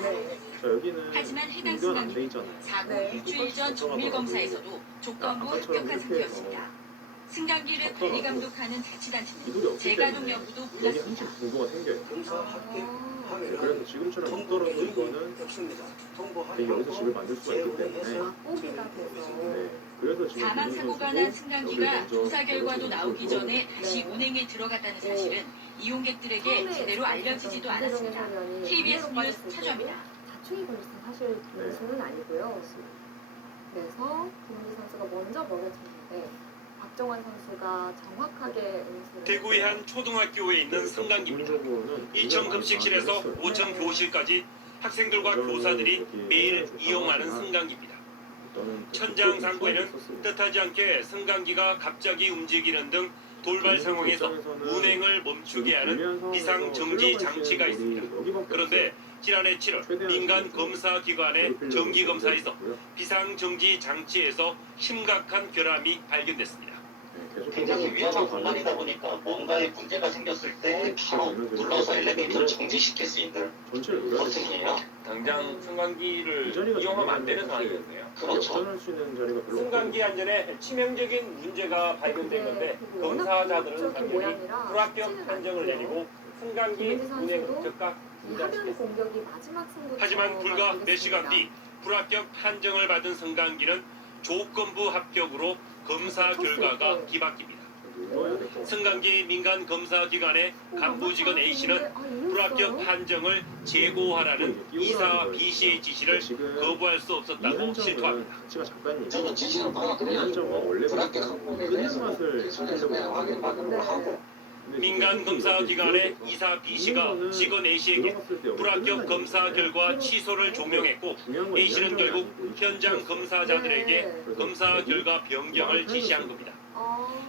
자 여기는 하지만 해당 연결 안 돼 승강기 있잖아요. 사고 일주일 전 정밀검사에서도 조건부 합격한 상태였습니다. 승강기를 관리 감독하는 자치단체는 재가동 여부도 여기 몰랐습니다. 한층 공고가 생겨요. 그래서 지금처럼 붙더라도 이거는 되게 여기서 집을 만들 수가 있기 때문에 그래서 지금 사망 사고가 난 승강기가 조사 결과도 나오기 전에 다시 운행에 들어갔다는 사실은 이용객들에게 제대로 알려지지도 않았습니다. KBS 뉴스 차주입니다. 자충이 걸렸을 사실 뉴스는 아니고요. 그래서 김은지 선수가 먼저 멀어졌는데 박정환 선수가 정확하게 대구의 한 초등학교에 있는 승강기입니다. 2층 급식실에서 5층 교실까지 학생들과 교사들이 매일 이용하는 승강기입니다. 천장 상부에는 뜻하지 않게 승강기가 갑자기 움직이는 등 돌발 상황에서 운행을 멈추게 하는 비상정지 장치가 있습니다. 그런데 지난해 7월 민간 검사기관의 정기검사에서 비상정지 장치에서 심각한 결함이 발견됐습니다. 굉장히 위험한 공간이다 보니까 뭔가에 문제가 생겼을 때 바로 눌러서 엘리베이터를 정지시킬 수 있는 버튼이에요. 당장 승강기를 이용하면 안 되는 상황이었네요. 그렇죠. 승강기 안전에 치명적인 문제가 발견됐는데 검사자들은 당연히 불합격 판정을 내리고 승강기 운행 즉각 중단시켰습니다. 하지만 불과 몇 시간 뒤 불합격 판정을 받은 승강기는 조건부 합격으로 검사 결과가 뒤바뀝니다. 승강기 민간 검사 기관의 간부 직원 A씨는 불합격 판정을 재고하라는 이사 B씨의 지시를 거부할 수 없었다고 실토합니다. 저는 지시를 받아들여가지고 불합격하고 그래서 확인받으러 하고 민간 검사 기관의 이사 B씨가 직원 A씨에게 불합격 검사 결과 취소를 종용했고 A씨는 결국 현장 검사자들에게 검사 결과 변경을 지시한 겁니다.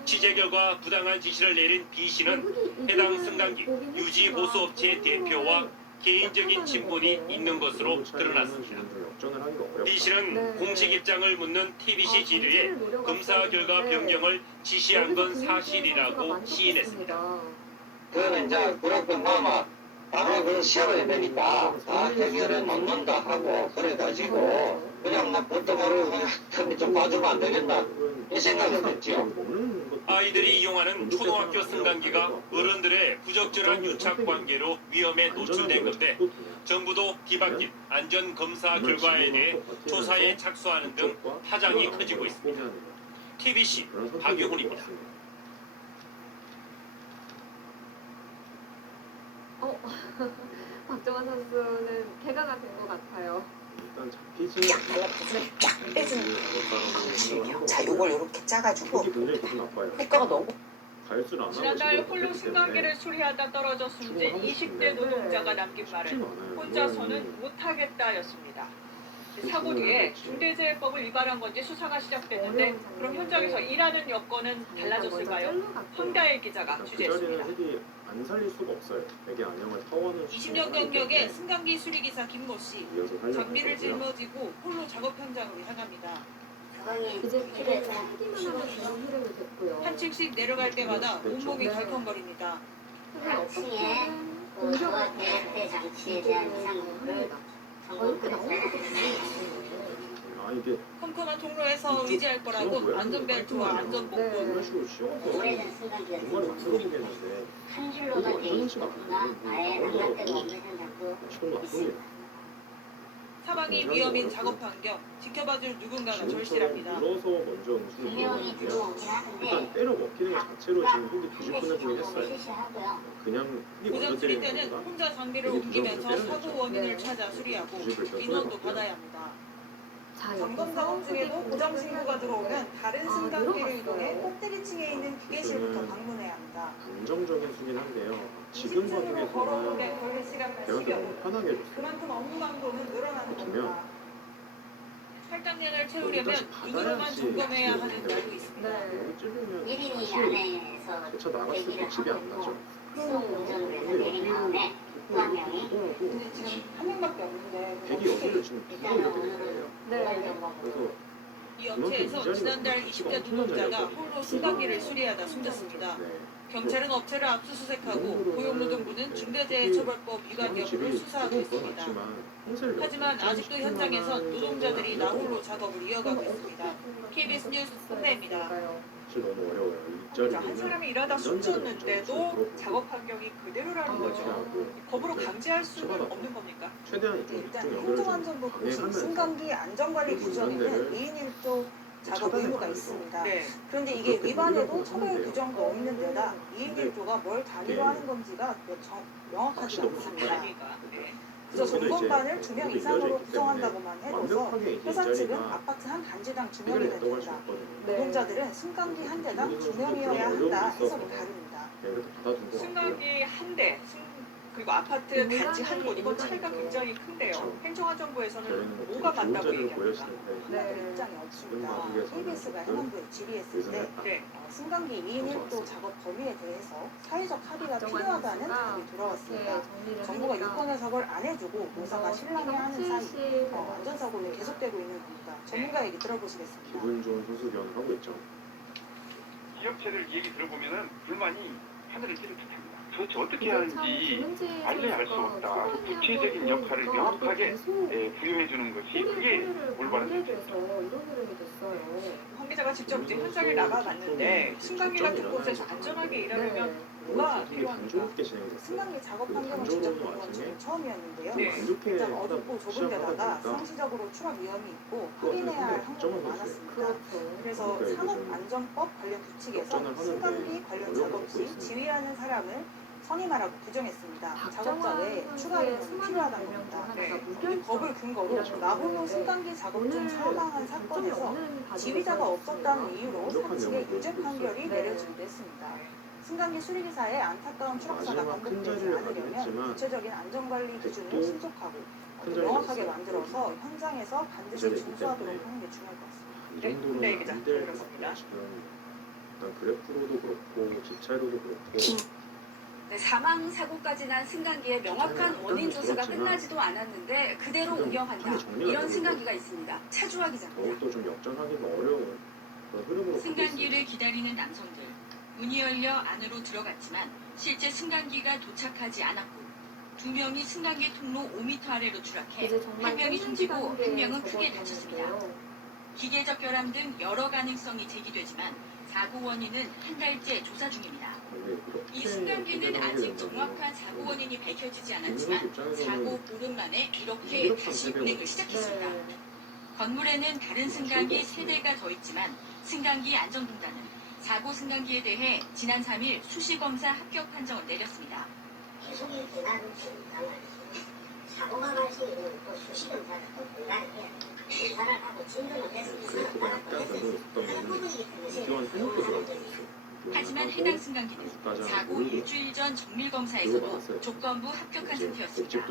취재 결과 부당한 지시를 내린 B씨는 해당 승강기 유지보수업체 대표와 개인적인 친분이 있는 것으로 드러났습니다. B씨는 공식 입장을 묻는 TBC 질의에 검사 결과 변경을 지시한 건 사실이라고 시인했습니다. 그거는 이제 불합격 나면 바로 그 시험을 되니까 다 해결해 놓는다 하고 그래가지고 그냥 막 볼도 모르고 그냥 좀 봐주면 안 되겠나 이 생각을 했죠. 아이들이 이용하는 초등학교 승강기가 어른들의 부적절한 유착 관계로 위험에 노출된 건데 정부도 뒤바뀐 안전검사 결과에 대해 조사에 착수하는 등 파장이 커지고 있습니다. TBC 박유훈입니다. 박정환 선수는 개가가 된 것 같아요. 일단 잡히지는 않아요. 쫙 빼주는. 자, 요걸 이렇게 짜가지고 굉장히 기분 나빠요. 효과가 너무. 갈수를 안 하고 지난달 지금 홀로 했기 승강기를 때문에 수리하다 떨어져 숨진 20대 노동자가 남긴 말은 쉽지는 않아요. 혼자서는 못하겠다였습니다. 사고 뒤에 중대재해법을 위반한 건지 수사가 시작됐는데 그럼 현장에서 일하는 여건은 달라졌을까요? 황다일 기자가 그 취재했습니다. 자리는 핵이 안 살릴 수가 없어요. 핵의 안녕을 터워는 20년 경력의 승강기 수리기사 김모 씨. 장비를 짊어지고 홀로 작업 현장으로 향합니다. 이제 기대만 하면 그런 흐름이 됐고요. 한 층씩 내려갈 때마다 온몸이 덜컹거립니다. 어떻게 공격을 대체 장치에 대한 이상을 이게 컴컴한 통로에서 의지할 거라고 안전벨트와 안전복구. 이런 식으로 쉬워서 정말 만들어보겠는데 한 줄로만 돼 있구나. 아예 남한테가 없는 자꾸 나쁩니다. 사방이 위험인 작업 환경 지켜봐줄 누군가가 절실합니다. 눌러서 먼저 분명히 들어오긴 하는데 일단 때려 먹히는 것 자체로 지금 흙이 뒤집어내보긴 했어요. 그냥 흙이 고장 먼저 수리 때리는 때는 것보다 혼자 장비를 옮기면서 사고 원인을 찾아 수리하고 인원도 받아야 합니다. 점검 작업 중에도 고장 신고가 들어오면 다른 승강기를 이동해 꼭대기층에 있는 기계실부터 방문해야 합니다. 긍정적인 수긴 한데요. 지금 층으로 걸어오게 걸릴 시간 내가 발생이 너무 편하게 해줬어요. 그만큼 업무 강도는 늘어나는 겁니다. 그러면 할당량을 채우려면 눈으로만 점검해야 하는 날도 있습니다. 여기 찔리면 1인이 사실 안에서 세차 나갔을 때 집이 안 나죠. 수동 운전을 해서 내린 다음에 또 한 명이 근데 지금 한 명밖에 없는데 백이 여기를 지금 두고 이렇게 된 거예요. 그래서 이 업체에서 지난달 20대 노동자가 홀로 승강기를 수리하다 숨졌습니다. 경찰은 업체를 압수수색하고 고용노동부는 중대재해처벌법 위반 여부를 수사하고 있습니다. 하지만 아직도 현장에선 노동자들이 나홀로 작업을 이어가고 있습니다. KBS 뉴스 손대입니다. 사실 너무 어려워요. 한 사람이 일하다 숨졌는데도 작업 환경이 그대로라는 거죠. 법으로 강제할 수는 없는 겁니까? 최대한 일단 행정안전부 공식 승강기 안전관리 규정에는 2인 1조 작업 의무가 있습니다. 그런데 이게 위반해도 처벌 규정도 없는 데다 2인 1조가 뭘 단위로 하는 건지가 명확하지 않습니다. 그래서 점검반을 2명 이상으로 구성한다고만 해둬서 회사 측은 아파트 한 단지당 2명이면 된다. 노동자들은 승강기 한 대당 2명이어야 한다 해석이 다릅니다. 승강기 한 대, 그리고 아파트 단지 한 곳, 이건 차이가 굉장히 큰데요. 행정안전부에서는 뭐가 맞다고 얘기합니까? 하나들 입장이 없습니다. KBS가 해남부에 질의했을 때 승강기 2인 1조 작업 범위에 대해서 사회적 합의가 필요하다는 답이 들어왔습니다. 정부가 유권 해석을 안 해주고 노사가 실랑이하는 사이 안전사고는 계속되고 있는 겁니다. 전문가 얘기 들어보시겠습니다. 기분 좋은 소수견을 하고 있죠. 기업체들 얘기 들어보면은 불만이 하늘을 찌를 듯합니다. 도대체 어떻게 하는지 완전히 알 수 없다. 구체적인 역할을 명확하게 부여해주는 것이 그게 올바른 선택입니다. 황 기자가 직접 이제 현장에 나가봤는데 승강기 같은 곳에서 안전하게 일하려면 뭐가 필요합니까? 승강기 작업 환경을 직접 보는 건 저는 처음이었는데요. 일단 어둡고 좁은 데다가 상시적으로 추락 위험이 있고 확인해야 할 항목이 많았습니다. 그래서 산업안전법 관련 규칙에서 승강기 관련 작업 시 지휘하는 사람을 선임하라고 규정했습니다. 작업자 외에 추가 인원이 필요하다는 겁니다. 법을 근거로 나홀로 승강기 작업 중 사망한 사건에서 지휘자가 없었다는 이유로 사측에 유죄 판결이 내려지기도 했습니다. 승강기 수리기사의 안타까운 추락사가 반복되지 않으려면 구체적인 안전관리 기준을 신속하고 명확하게 만들어서 현장에서 반드시 준수하도록 하는 게 중요할 것 같습니다. 네, 기자 들었습니다. 일단 그래프로도 그렇고 집차로도 그렇고 사망 사고까지 난 승강기의 명확한 원인 조사가 끝나지도 않았는데 그대로 운영한다. 이런 승강기가 있습니다. 차주화 기자입니다. 그것도 좀 역전하기가 어려운 그런 흐름으로 승강기를 기다리는 남성들. 문이 열려 안으로 들어갔지만 실제 승강기가 도착하지 않았고 2명이 승강기 통로 5m 아래로 추락해 1명이 숨지고 1명은 크게 다쳤습니다. 기계적 결함 등 여러 가능성이 제기되지만 사고 원인은 한 달째 조사 중입니다. 이 승강기는 아직 정확한 사고 원인이 밝혀지지 않았지만 사고 보름 만에 이렇게 다시 운행을 시작했습니다. 건물에는 다른 승강기 3대가 더 있지만 승강기 안전공단은 사고 승강기에 대해 지난 3일 수시검사 합격 판정을 내렸습니다. 계속 대단히 재밌단 말이죠. 사고가 날 시에는 또 수시검사가 또 분간을 해야 돼요. 검사를 하고 진단을 해서 그래프가 약간 변동이 있었던 거는 이교환 해놓고 들어갔어요. 하지만 해당 승강기는 사고 일주일 전 정밀 검사에서도 조건부 합격한 상태였습니다.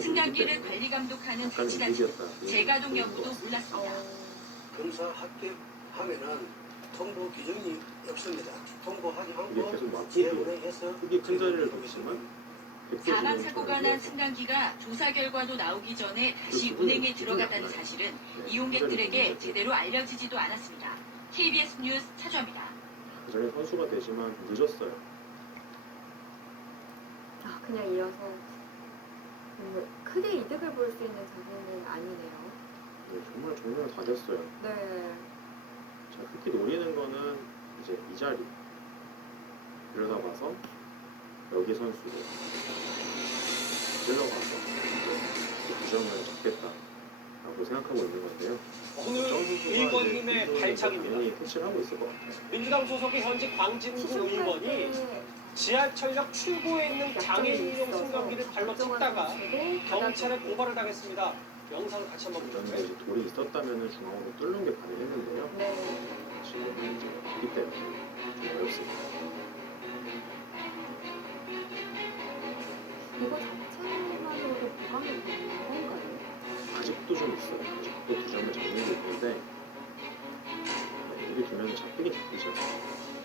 승강기를 관리 감독하는 자치단체는 재가동 여부도 몰랐습니다. 검사 합격하면은 통보 규정이 없습니다. 통보하지 이게 않고 계속 맞고 재운행해서 크게 큰 자리를 뒀지만 사망 사고가 난 승강기가 조사 결과도 나오기 전에 다시 운행에 들어갔다는 사실은 이용객들에게 제대로 알려지지도 않았습니다. KBS 뉴스 차주합니다. 그 전에 선수가 되지만 늦었어요. 아, 그냥 이어서 크게 이득을 볼 수 있는 자리는 아니네요. 네, 정말 정면을 다 됐어요. 네. 자, 특히 노리는 거는 이제 이 자리. 그러다 봐서 여기 선수로 찔러가서 이제 부정을 잡겠다라고 생각하고 있는 건데요. 오늘 의원님의 발착입니다. 이미 캐치를 하고 있을 것 같아요. 민주당 소속의 현직 광진구 의원이 지하철역 출구에 있는 장애인용 승강기를 발로 찼다가 경찰에 고발을 당했습니다. 영상을 같이 한번 그런데 보시죠. 이제 돌이 있었다면 중앙으로 뚫는 게 가능했는데요. 지금은 이제 없기 때문에 좀 어렵습니다. 이거 자체만으로도 보강이 되는 건가요? 아직도 좀 있어요. 아직도 두 점을 잡는 게 있는데 여기 두면 잡히긴 잡히죠.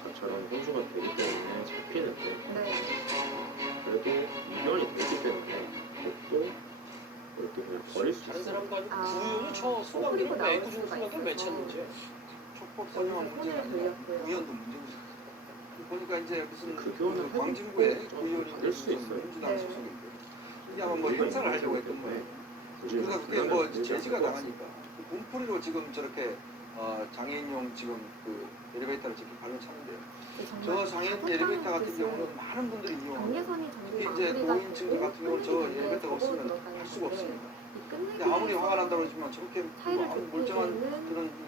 저처럼 선수가 되기 때문에 잡히는데 그래도 이변이 되기 때문에 그것도 이렇게 그냥 버릴 수 다른 있어요. 사람과 구의원이 저 승강기를 왜 애꿎은 승강기를 왜 찼는지. 촉법 설명한 문제가 아니라 구의원도 문제입니다. 보니까 이제 무슨 그 교환을 광진구에 받을 구의원이 수 있어요. 민주당 소속인데 이게 아마 뭐 행사를 하려고 했던 거예요. 그러니까 그게 뭐 제지가 나가니까 분풀이로 지금 저렇게 장애인용 지금 그 엘리베이터를 지금 발로 차는데요. 저 장애인 엘리베이터 같은 경우는 많은 분들이 이용합니다. 특히 이제 노인층들 같은 경우는 저 엘리베이터가 없으면 할 수가 없습니다. 근데 아무리 화가 난다고 하지만 저렇게 멀쩡한 그런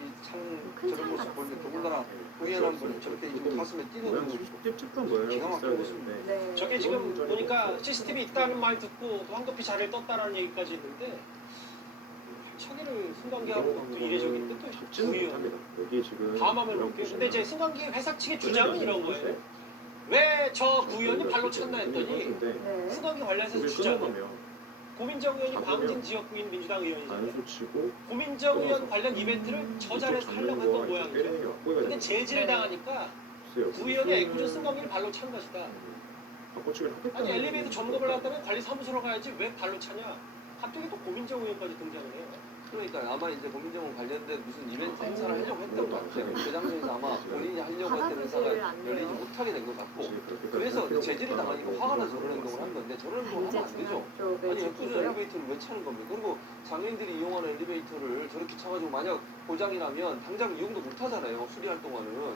저런 모습 보는데 더군다나 공연한 분이 저렇게 이제 가슴에 뛰는 모습 기가 막히게 모습인데 저게 지금 보니까 CCTV 있다는 말 듣고 황급히 자리를 떴다라는 얘기까지 있는데 차기를 승강기하고 또 이례적인 뜻도 구의원 여기 지금 다음 화면 볼게요. 근데 이제 승강기 회사 측의 주장은 이런 거예요. 왜 저 구의원이 발로 찼나 했더니 승강기 관련해서 주장은 고민정 의원이 광진 지역구인 민주당 의원이잖아요. 고민정 의원 관련 이벤트를 저 자리에서 하려고 했던 모양이죠. 근데 제지를 당하니까 구의원이 애꿎은 승강기를 발로 찬 것이다. 아니 엘리베이터 점검을 했다면 관리사무소로 가야지 왜 발로 차냐. 갑자기 또 고민정 의원까지 등장을 해요. 그러니까 아마 이제 고민정원 관련된 무슨 이벤트 행사를 하려고 했던 것 같아요. 그 장소에서 아마 본인이 하려고 했던 행사가 열리지 못하게 된 것 같고 그래서 제지를 당하니까 화가 나서 저런 행동을 한 건데 저런 행동을 하면 안 되죠. 아니 예쁘게 엘리베이터를 왜 차는 겁니까? 그리고 장애인들이 이용하는 엘리베이터를 저렇게 차가지고 만약 고장이 나면 당장 이용도 못 하잖아요. 수리할 동안은.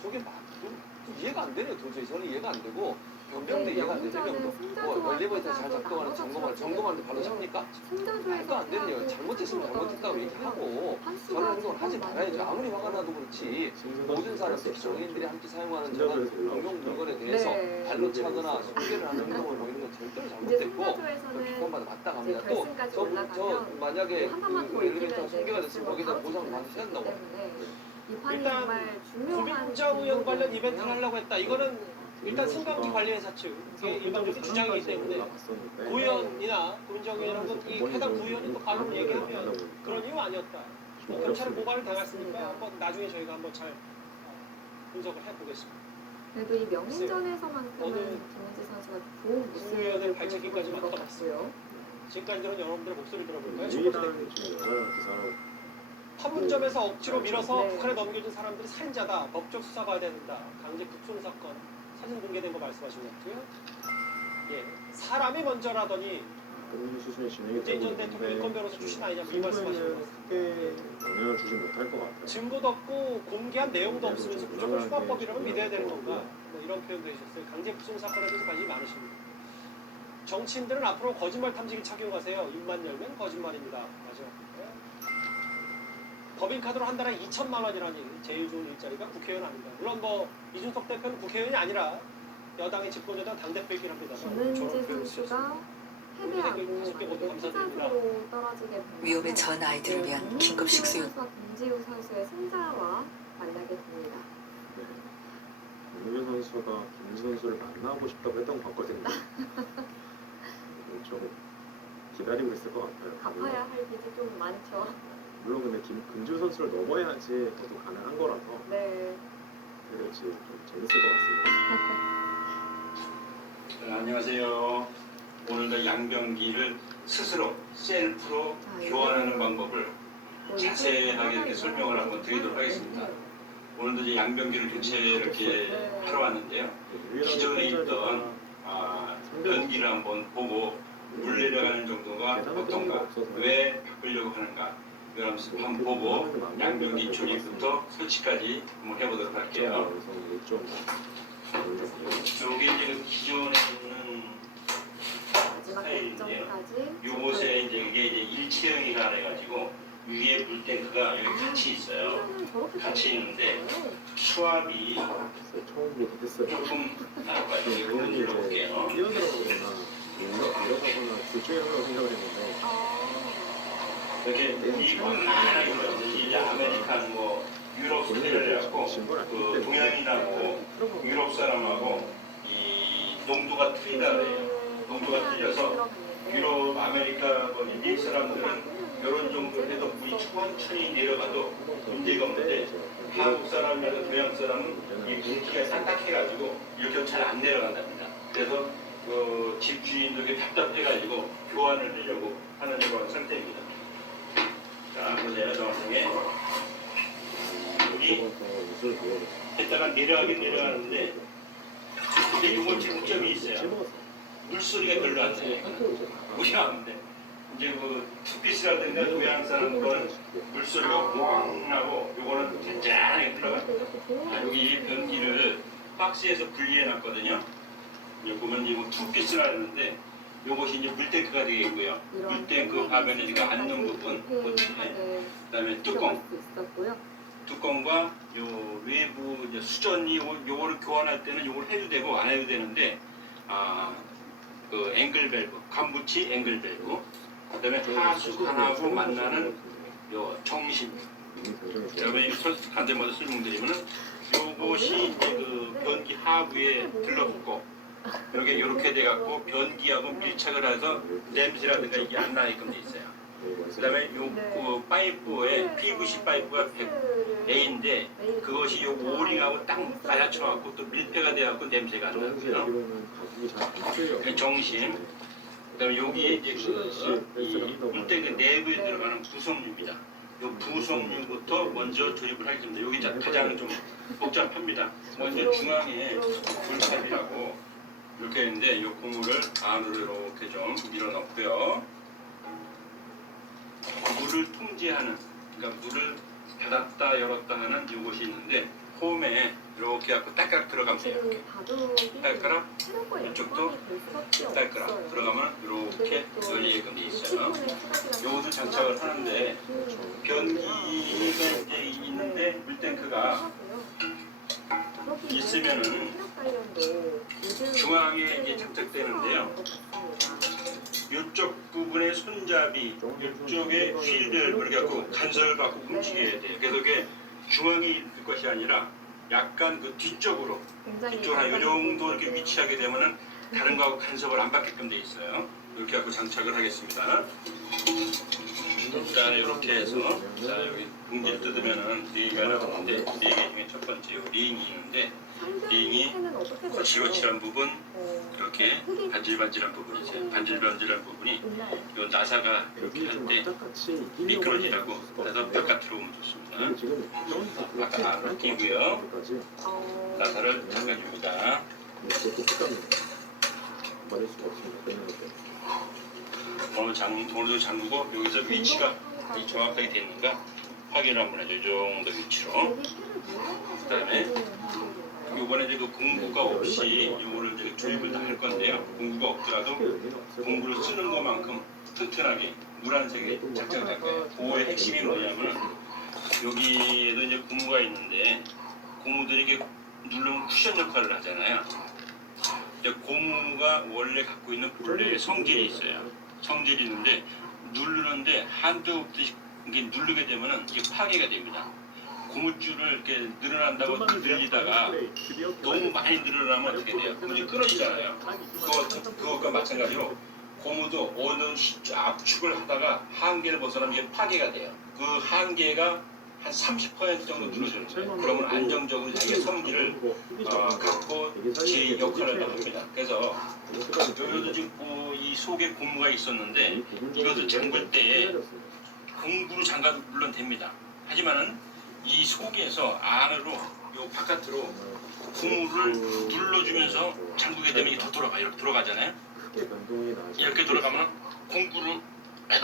저게 좀 이해가 안 되네요. 도저히 저는 이해가 안 되고 변병도 이해가 안 되죠. 변병도 뭐 엘리베이터 잘 작동하는 점검하는데 바로 찹니까? 말도 안 되네요. 잘못했으면 잘못했다고 얘기하고 저런 행동을 하지 말아야죠. 아무리 화가 나도 그렇지 모든 사람 특히 장애인들이 함께 사용하는 저런 공용 물건에 대해서 발로 차거나 소개를 하는 행동을 보이는 건 절대로 잘못됐고 비판받아 마땅합니다. 또 저 만약에 그 엘리베이터가 승계가 됐으면 거기다 보상 받으셔야 된다고 일단 고민정 의원 관련 이벤트를 하려고 했다. 이거는 일단 승강기 관리회사 측 일반적인 주장이기 때문에 구의원이나 고민정 의원은 이 해당 구의원이 또 반론을 얘기하면 그런 이유 아니었다. 경찰에 고발을 당했으니까 한번 나중에 저희가 한번 잘 분석을 해보겠습니다. 그래도 이 명인전에서만큼은 김은지 선수가 좋은 모습을 구의원의 발차기까지 맡아봤어요. 지금까지 들은 여러분들의 목소리를 들어볼까요? 첫 번째 댓글. 판문점에서 억지로 밀어서 북한에 넘겨준 사람들이 살인자다. 법적 수사가 된다. 강제 북송 사건 사진 공개된 거 말씀하신 것 같고요. 예, 사람이 먼저라더니 문재인 전 대통령 인권 변호사 출신 아니냐 이 말씀하시는 것 같습니다. 영향을 주지 못할 것 같아요. 증거도 없고 공개한 내용도 없으면서 무조건 휴가법이라면 믿어야 되는 건가? 뭐 이런 표현도 해주셨어요. 강제 북송 사건에 대해서 관심이 많으십니다. 정치인들은 앞으로 거짓말 탐지기 착용하세요. 입만 열면 거짓말입니다. 맞아. 법인카드로 한 달에 2천만 원이라니 제일 좋은 일자리가 국회의원 아닙니다. 물론 뭐 이준석 대표는 국회의원이 아니라 여당의 집권여당 당대표이긴 합니다만 김은지 선수가 패배하고 만약에 투자적으로 떨어지게 되면 위험에 처한 아이들을 위한 긴급 식수요. 김지우 선수의 승자와 만나게 됩니다. 김우현 선수가 김지 선수를 만나고 싶다고 했던 것 같거든요. 좀 기다리고 있을 것 같아요. 갚아야 할 빚이 좀 많죠. 물론 근데 금지우 선수를 넘어야지 저도 가능한 거라서 네. 그렇지 좀 재밌을 것 같습니다. 안녕하세요. 오늘도 양병기를 스스로 셀프로 교환하는 방법을 자세하게 이렇게 설명을 한번 드리도록 하겠습니다. 오늘도 이제 양병기를 교체 이렇게 하러 왔는데요. 기존에 있던 변기를 한번 보고 물 내려가는 정도가 어떤가, 왜 바꾸려고 하는가, 이걸 한번 보고 양병기 조립부터 설치까지 한번 해보도록 할게요. 여기 이제 기존에 있는 스타일인데요. 요것에 이제 이게 이제 일체형이라 해가지고 위에 물탱크가 여기 같이 있어요. 같이 있는데 수압이 조금 나와요. 이거 한번 열어볼게요. 이렇게 이 하나 이제 아메리칸 뭐 유럽 스타일을 해갖고 그 동양이나 뭐 유럽 사람하고 이 농도가 틀리다 그래요. 농도가 틀려서 유럽, 아메리카, 뭐 인디 사람들은 이런 정도 해도 물이 천천히 내려가도 문제가 없는데 한국 사람이나 동양 사람은 이 물기가 딱딱해가지고 이렇게 잘 안 내려간답니다. 그래서 그 집주인들이 답답해가지고 교환을 하려고 하는 그런 상태입니다. 자, 보세요. 정확하게 여기 했다가 내려가긴 내려가는데 이게 요건 장점이 있어요. 물소리가 별로 안 나요. 물이 안 돼. 이제 그 투피스라든가 동양 사람들은 물소리가 꽝 나고 요거는 잔잔하게 흘러가요. 여기 변기를 박스에서 분리해 놨거든요. 여기 보면 이거 투피스라 했는데 요것이 이제 물탱크가 되겠고요. 물탱크 화면에 지금 앉는 부분, 그다음에 뚜껑과 요 외부 이제 수전이 요거를 교환할 때는 요걸 해도 되고 안 해도 되는데 그 앵글 밸브, 간부치 앵글 밸브, 그다음에 하수관하고 만나는 요 정심. 여러분이 간단히 설명드리면은 요것이 이제 그 변기 하부에 들러붙고 이렇게 돼갖고 변기하고 밀착을 해서 냄새라든가 이게 안 나게끔 돼 있어요. 그다음에 요 그 파이프에 PVC 파이프가 A인데 그것이 요 오링하고 딱 맞춰갖고 또 밀폐가 돼갖고 냄새가 안 나고요. 정심. 그다음에 여기에 이제 이 물탱크 내부에 들어가는 부속류입니다. 요 부속류부터 먼저 조립을 하겠습니다. 여기 가장 좀 복잡합니다. 먼저 중앙에 불탑이라고 이렇게 있는데 이 고무를 안으로 이렇게 좀 밀어넣고요. 물을 통제하는, 그러니까 물을 닫았다 열었다 하는 이것이 있는데 홈에 이렇게 하고 딸깍 들어가면 돼요. 이렇게 딸깍 이쪽도 딸깍 들어가면 이렇게 열리게끔 돼 있어요. 요것도 장착을 하는데 변기가 이제 있는데 물탱크가 있으면은 중앙에 이제 장착되는데요. 이쪽 부분의 손잡이, 이쪽에 휠을 그렇게 갖고 간섭을 받고 움직여야 돼요. 그래서 그게 중앙에 있을 것이 아니라 약간 그 뒤쪽으로, 뒤쪽으로 한 이 정도 이렇게 위치하게 되면은 다른 거하고 간섭을 안 받게끔 돼 있어요. 이렇게 갖고 장착을 하겠습니다. 일단 이렇게 해서 자 여기 봉지를 뜯으면은 4개가 나오는데 4개 중에 첫 번째 링이 있는데 링이 거칠거칠한 부분, 이렇게 반질반질한 부분이 있어요. 반질반질한 부분이 요 나사가 이렇게 할 때 미끄러지라고 그래서 바깥으로 오면 좋습니다. 바깥 안으로 끼고요. 나사를 잠가줍니다. 오늘도 잠그고 여기서 위치가 정확하게 됐는가 확인을 한번 해줘. 이 정도 위치로. 그다음에 요번에 이제 그 공구가 없이 요거를 이제 조립을 다 할 건데요. 공구가 없더라도 공구를 쓰는 것만큼 튼튼하게 무란색에 장착을 할 거예요. 그거의 핵심이 뭐냐면 여기에도 이제 고무가 있는데 고무들이 이게 누르면 쿠션 역할을 하잖아요. 이제 고무가 원래 갖고 있는 본래의 성질이 있어요. 성질이 있는데 누르는데 한두 없이 이게 누르게 되면은 이게 파괴가 됩니다. 고무줄을 이렇게 늘어난다고 늘리다가 너무 많이 늘어나면 어떻게 돼요? 고무줄이 끊어지잖아요. 그것과 마찬가지로 고무도 어느 압축을 하다가 한계를 벗어나면 이게 파괴가 돼요. 그 한계가 한 30% 정도 늘어져요. 그러면 안정적으로 자기의 성질을 갖고 제 역할을 합니다. 그래서 여기도 지금 이 속에 고무가 있었는데 이것을 잠글 때에 공구로 잠가도 물론 됩니다. 하지만은 이 속에서 안으로 요 바깥으로 고무를 눌러주면서 잠그게 되면 더 돌아가. 이렇게 돌아가잖아요. 이렇게 돌아가면 공구를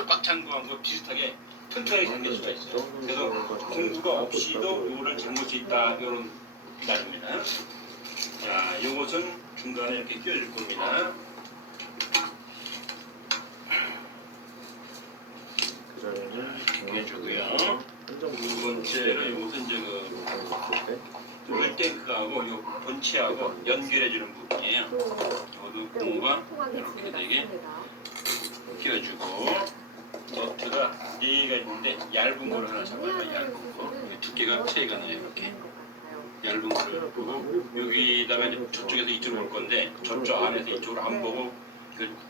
꽉 잠그는 거 비슷하게 튼튼하게 잠길 수가 있어요. 그래서 공구가 없이도 요거를 잠글 수 있다. 이런 말입니다. 자, 요것은 중간에 이렇게 끼워줄 겁니다. 해주고요. 두 번째로 요것은 이제 그 물탱크하고 요 본체하고 연결해주는 부분이에요. 이것도 고무가 이렇게 되게 끼워주고 너트가 4개가 있는데 얇은 거를 하나 잡아요. 얇은 거. 두께가 차이가 나요. 이렇게 얇은 거를 보고 여기다가 이제 저쪽에서 이쪽으로 올 건데 저쪽 안에서 이쪽으로 안 보고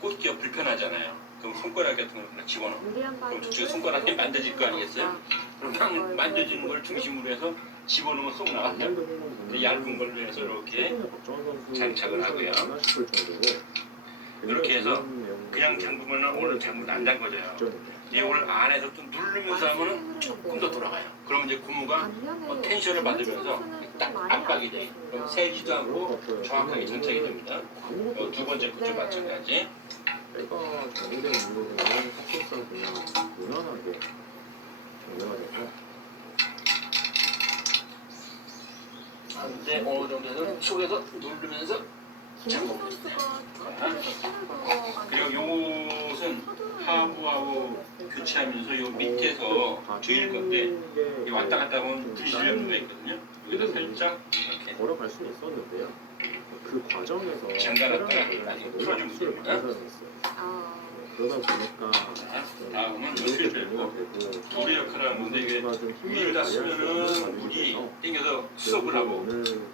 꽂기가 불편하잖아요. 그럼 손가락 같은 걸 그냥 집어넣어. 그럼 저쪽에 손가락이 만져질 거 아니겠어요? 그럼 만져지는 걸 중심으로 해서 집어넣으면 쏙 나가요. 얇은 걸로 해서 이렇게 장착을 하고요. 이렇게 해서 그냥 잠그면 오늘 잠그면 안 잠궈져요. 이걸 안에서 좀 누르면서 하면 조금 더 돌아가요. 그러면 이제 고무가 텐션을 받으면서 딱 압박이 돼요. 그럼 새지도 않고 정확하게 장착이 됩니다. 두 번째 것도 마찬가지. 때가 정리된 이유는 합성상 그냥 무난하게 정리가 되고 근데 어느 정도는 속에서 누르면서 잠궈버립니다. 그리고 요것은 하부하고 교체하면서 요 밑에서 뒤일 건데 왔다 갔다 하면 부딪힐 염두가 있거든요. 여기다 살짝 이렇게 걸어갈 수는 있었는데요. 그 과정에서 잠가놨다가 나중에 풀어주면 됩니다. 그러다 보니까 다음은 물을 빼고 물의 역할을 하는데 이게 위를 다 쓰면은 물이 땡겨서 수속을 하고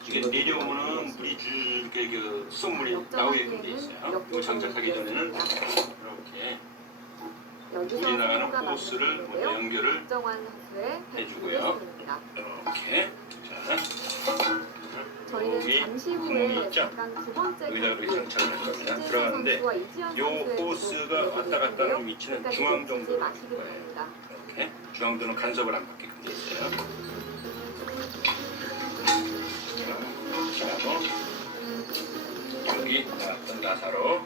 이게 내려오면은 물이 이렇게 그 수속물이 나오게끔 돼 있어요. 이거 장착하기 전에는 이렇게 물이 나가는 호스를 먼저 연결을 해주고요. 이렇게 자. 저희는 잠시 후에 잠깐 두 번째 여기다가 이렇게 장착을 할 겁니다. 들어가는데 요 호스가 왔다 갔다 하는 위치는 중앙 정도로 맞출 거예요. 이렇게 중앙도는 간섭을 안 받게끔 돼 있어요. 자, 여기 나왔던 나사로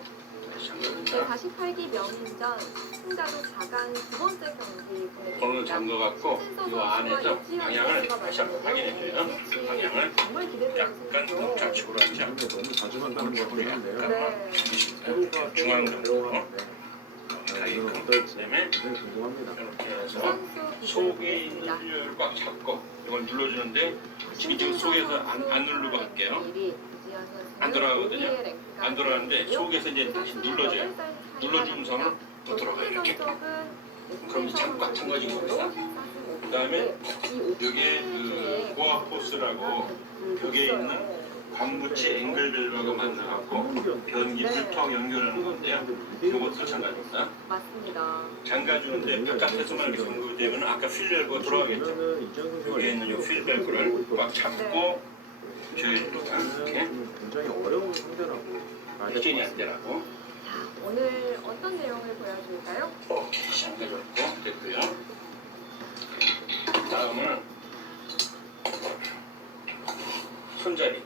다시 48기 명인전 승자도 4강 두 번째 경기 보내드립니다. 번호를 잠궈갖고 이 안에서 방향을 다시 한번 확인해줘요. 방향을 약간 좌측으로 하지 않고 너무 자주 한다는 것 같긴 한데요. 중앙 정도로 가게끔 그다음에 궁금합니다. 이렇게 해서 속에 있는 휠을 꽉 잡고 이걸 눌러주는데 지금 이쪽 속에서 안 누르고 할게요. 안 돌아가거든요. 안 돌아가는데 속에서 이제 다시 눌러줘요. 눌러주면서 하면 더 돌아가요. 이렇게. 그럼 이제 꽉 잠가진 겁니다. 그 다음에 여기에 그 고압 호스라고 벽에 있는 관부치 앵글벨하고 만나갖고 변기 불통 연결하는 건데요. 이것도 잠가줍니다. 맞습니다. 잠가주는데 바깥에서만 이렇게 연결되면 아까 휠벨브가 돌아가겠죠. 여기에 있는 이 휠벨브를 꽉 잡고 이렇게 굉장히 어려운 상대라고 일진이 안 되라고. 자, 오늘 어떤 내용을 보여줄까요? 오케이, 잠가줬고 됐고요. 다음은 손잡이.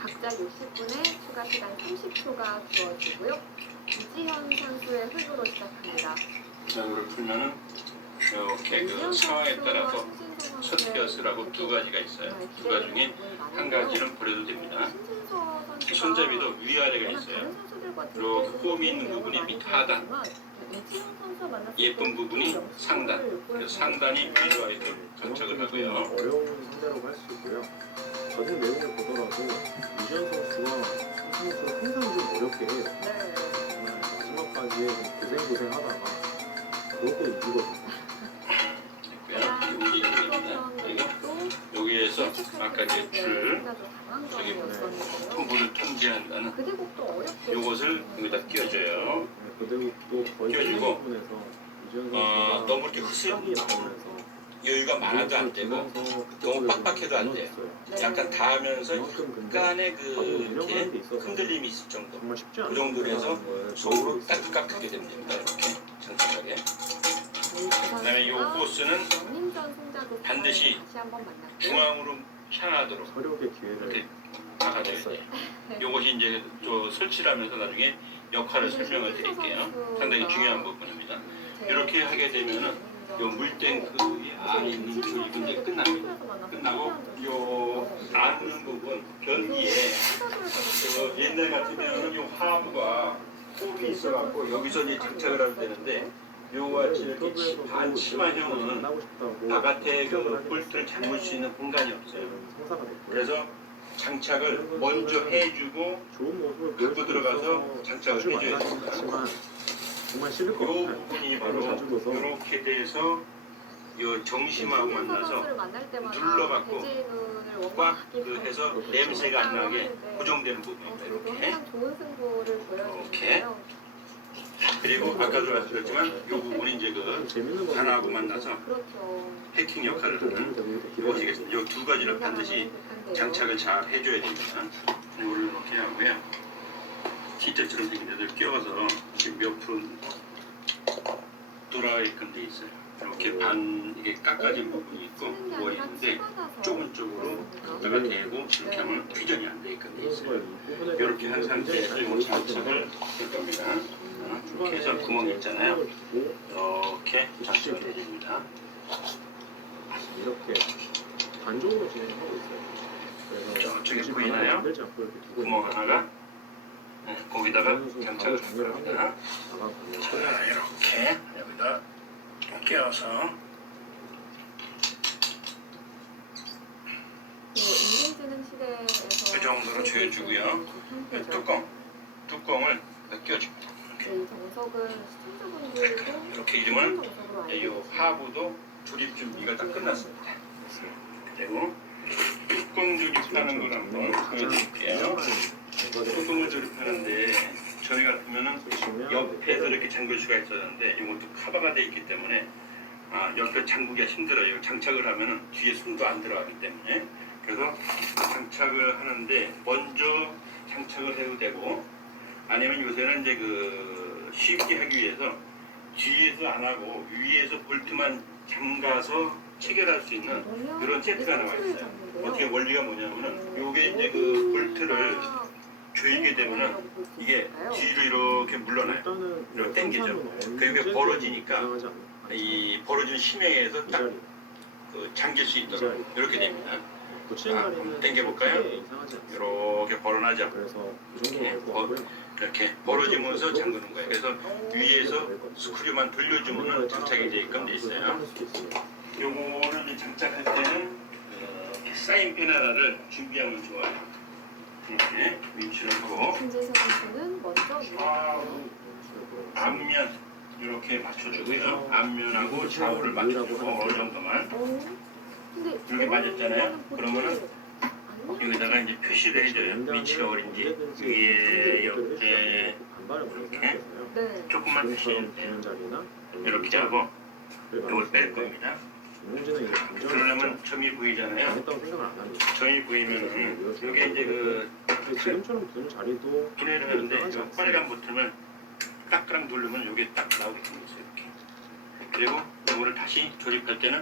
각자 60분에 추가 시간 30초가 주어지고요. 이지현 선수의 흙으로 시작합니다. 이걸 풀면은 이렇게 그 상황에 따라서 숏볕이라고 두 가지가 있어요. 두 가지 중에 한 가지는 버려도 됩니다. 손잡이도 위아래가 있어요. 그리고 홈이 있는 부분이 밑 하단, 예쁜 부분이 상단. 그래서 상단이 위로 이렇게 장착을 하고요. 어려운 상대라고 할 수 있고요. 과정 내용을 보더라도 이주현 선수가 선수를 항상 좀 어렵게 해요. 정말 마지막까지 고생하다가 그러고 이기거든요. 여기에서 아까 이제 불 저기 풍부를 통제한다는 요것을 여기다 끼워줘요. 끼워주고 너무 이렇게 여유가 많아도 안 되고 너무 빡빡해도 안 돼요. 약간 닿으면서 약간의 그 이렇게 흔들림이 있을 정도. 그 정도로 해서 속으로 따뜻하게 됩니다. 이렇게 장착하게. 그다음에 이 호스는 반드시 중앙으로 향하도록 이렇게 막아줘야 돼요. 이것이 이제 또 설치를 하면서 나중에 역할을 설명을 드릴게요. 상당히 중요한 부분입니다. 이렇게 하게 되면은 요 물탱크 안에 있는 그 이제 끝납니다. 끝나고 요 닿는 부분 변기에 옛날 같으면은 요 하부가 홈이 있어갖고 여기서 이제 장착을 하면 되는데 요같이 이렇게 반치마형은 바깥에 그 볼트를 잠글 수 있는 공간이 없어요. 그래서 장착을 먼저 해주고 갖고 들어가서 장착을 해줘야 됩니다. 요 부분이 바로 이렇게 돼서 요 정심하고 만나서 눌러갖고 꽉 해서 냄새가 안 나게 고정되는 부분입니다. 이렇게. 그리고 아까도 말씀드렸지만 이 부분이 이제 그 반하고 만나서 해킹 역할을 하는 이것이겠습니다. 이 두 가지를 반드시 장착을 잘 해줘야 됩니다. 이거를 이렇게 하고요. T자처럼 생긴 데들 끼워서 지금 옆으로 돌아있건 돼 있어요. 이렇게 반 이게 깎아진 부분이 있고 누워 있는데 좁은 쪽으로 갖다가 대고 이렇게 하면 회전이 안 되게끔 돼 있어요. 이렇게 한 상태에서 이 장착을 할 겁니다. 이렇게 해서 구멍이 있잖아요. 이렇게 장착을 해야 됩니다. 이렇게 반쪽으로 진행하고 있어요. 저쪽에 보이나요? 구멍 하나가 거기다가 장착을 할 겁니다. 자, 이렇게 여기다 끼워서 그 정도로 조여주고요. 뚜껑을 끼워줍니다. 이렇게 이러면 이 하부도 조립 준비가 다 끝났습니다. 그리고 뚜껑 조립하는 걸 한번 보여드릴게요. 뚜껑을 조립하는데 저희 같으면은 옆에서 이렇게 잠글 수가 있었는데 이것도 카바가 되어 있기 때문에 옆에 잠그기가 힘들어요. 장착을 하면은 뒤에 손도 안 들어가기 때문에. 그래서 장착을 하는데 먼저 장착을 해도 되고 아니면 요새는 이제 그 쉽게 하기 위해서 뒤에서 안 하고 위에서 볼트만 잠가서 체결할 수 있는 그런 세트가 나와 있어요. 어떻게 원리가 뭐냐면은 요게 이제 그 볼트를 조이게 되면은 이게 뒤로 이렇게 물러나요. 이렇게 당기죠. 그게 벌어지니까 이 벌어진 심에 의해서 딱 그 잠길 수 있도록 이렇게 됩니다. 한번 당겨볼까요? 이렇게 벌어나죠. 이렇게 벌어지면서 잠그는 거예요. 그래서 위에서 스크류만 돌려주면 장착이 되게끔 돼 있어요. 요거를 이제 장착할 때는 사인펜 하나를 준비하면 좋아요. 이렇게 위치를 하고 앞면 이렇게 맞춰주고요. 앞면하고 좌우를 맞춰주고 어느 정도만 이렇게 맞았잖아요. 그러면은 여기다가 이제 표시를 해줘요. 위치가 어딘지 위에 옆에 이렇게 조금만 표시해주면 돼요. 이렇게 하고 이걸 뺄 겁니다. 그러려면 점이 보이잖아요. 점이 보이면은 이게 이제 그 지금처럼 두는 자리도 분해를 하는데 빨간 버튼을 딱딱 누르면 이게 딱 나오게 생겼어요. 이렇게. 그리고 이거를 다시 조립할 때는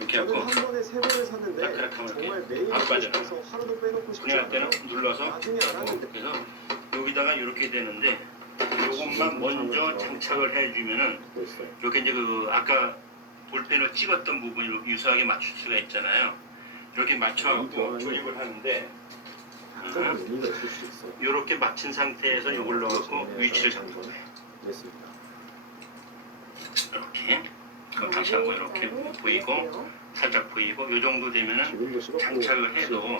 이렇게 하고 한 번에 세 번을 샀는데 딱딱하면 정말 이렇게 매일 안 빠져나가요. 싶어서 하루도 빼놓고 싶지 분해할 때는 않아요. 눌러서 나중에 알았는데 그래서 여기다가 이렇게 되는데 요것만 먼저 장착을 해주면은 이렇게 이제 그 아까 볼펜을 찍었던 부분을 유사하게 맞출 수가 있잖아요. 이렇게 맞춰갖고 조립을 하는데 이렇게 맞춘 상태에서 이걸 넣어갖고 위치를 잡는 거예요. 이렇게 그럼 다시 한번 이렇게 보이고 살짝 보이고 이 정도 되면은 장착을 해도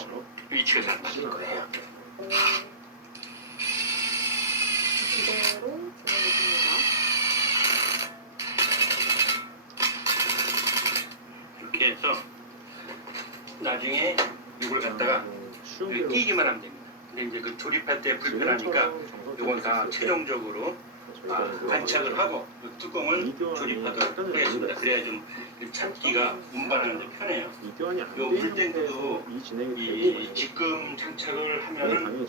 위치가 잘 맞을 거예요. 그대로 진행해줍니다. 이렇게 해서 나중에 이걸 갖다가 여기 끼기만 하면 됩니다. 근데 이제 그 조립할 때 불편하니까 이건 다 최종적으로 관착을 하고 이 뚜껑을 조립하도록 하겠습니다. 그래야 좀 찾기가 운반하는 데 편해요. 이 물탱크도 이 직금 장착을 하면은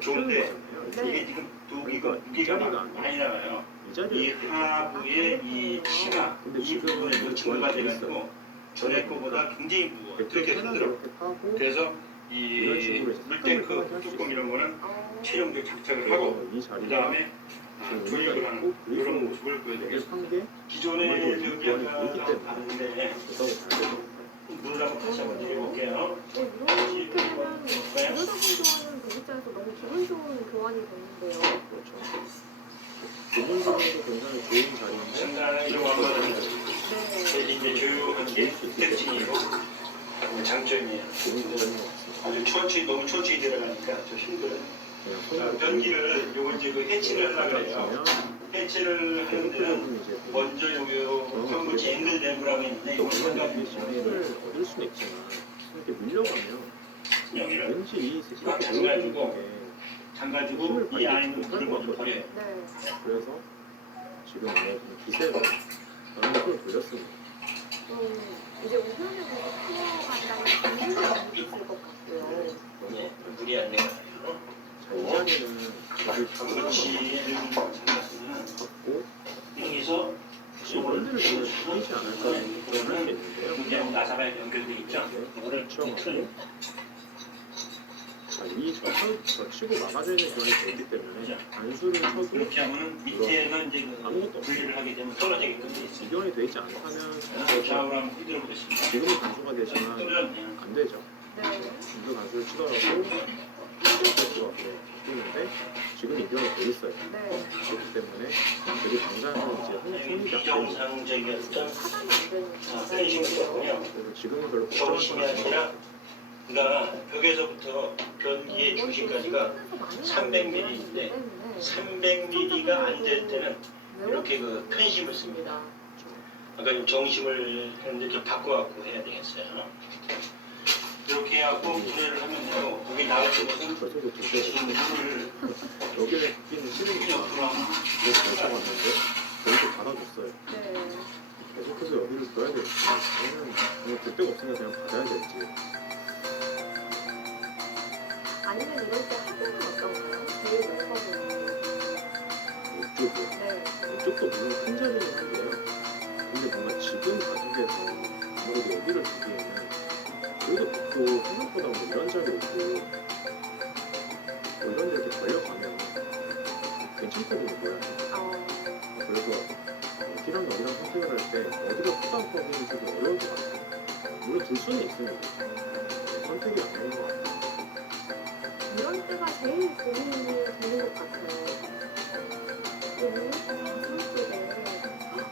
좋은데 이게 지금 무게가 많이 나가요. 이 하부의 이 치마 이 부분에도 증가가 돼가지고 전에 거보다 굉장히 무거워요. 이렇게 흔들어. 그래서 이 물탱크 뚜껑 이런 거는 최종적 장착을 하고 그 다음에 조립을 하는 이런 모습을 보여드리겠습니다. 기존의 저기가 다른데 물을 한번 다시 한번 드려볼게요. 이렇게 되면 이러다 보면 배기자에서 너무 기분 좋은 교환이 되는데요. 기분 좋은도 굉장히 좋은 자리인데 중간에 좀 한번 이제 조용한 게 특징이고 장점이에요. 아주 너무 천천히 들어가니까 좀 힘들어요. 변기를 요거 이제 그 해체를 하려고 해요. 해체를 하는 데는 먼저 요거 현무지 앵글댐이라고 있는데 이걸 힘을 얻을 수는 있지만 이렇게 밀려가면 여기를 왠지 이 딱 잠가지고 이 안에 있는 물을 먼저 버려요. 그래서 지금 기세로 저는 손을 돌렸습니다. 이제 우편에 풀어간다는 기분이 있을 것 같고요. 네, 물이 안 내려가요. 자, 이 자리는 그렇지. 갖고 여기서 원리를 보면 보이지 않을까 그런 게 있는데요. 그냥 나사가 연결돼 있죠. 이거를 틀어요. 자, 이 젖히고 막아져 있는 교환이 되기 때문에 단수를 쳐도 이렇게 하면은 밑에는 이제 아무것도 분리를 하게 되면 떨어지게끔 돼 있어요. 이교환이 되지 않다면 좌우로 한번 흔들어 보겠습니다. 지금은 단수가 되지만 안 되죠. 이거 단수를 치더라도 단수가 바뀌는데 지금 이교환이 돼 있어요. 그렇기 때문에 되게 당장은 이제 손이 정상적이었던 편의심이었군요. 그래서 지금은 별로 정심이 아니라 그러니까 벽에서부터 변기의 중심까지가 300mm인데 300mm가 안 될 때는 이렇게 그 편심을 씁니다. 그러니까 정심을 했는데 좀 바꿔갖고 해야 되겠어요. 이렇게 하고 분해를 하면 되고 여기 나올 것은 물을 여기에 끼는 실링이 옆으로 펼쳐봤는데 여기도 닫아줬어요. 계속해서 여기를 둬야 될지 아니면 그때가 없으면 그냥 받아야 될지. 아니면 이럴 때 하면은 어떤가요? 제일 높아지는 이쪽이요? 이쪽도 물론 큰 자리긴 한데요. 근데 뭔가 지금 가족에서 아무래도 여기를 두기에는 그래도 또 생각보다 뭐 이런 자리 있고 뭐 이런 데 이렇게 걸려가면 괜찮거든요, 고양이. 그래서 여기랑 여기랑 선택을 할 때 어디가 크다고 하기는 되게 어려울 것 같아요. 물론 둘 수는 있습니다. 선택이 안 되는 것 같아요. 이런 때가 제일 고민이 되는 것 같아요.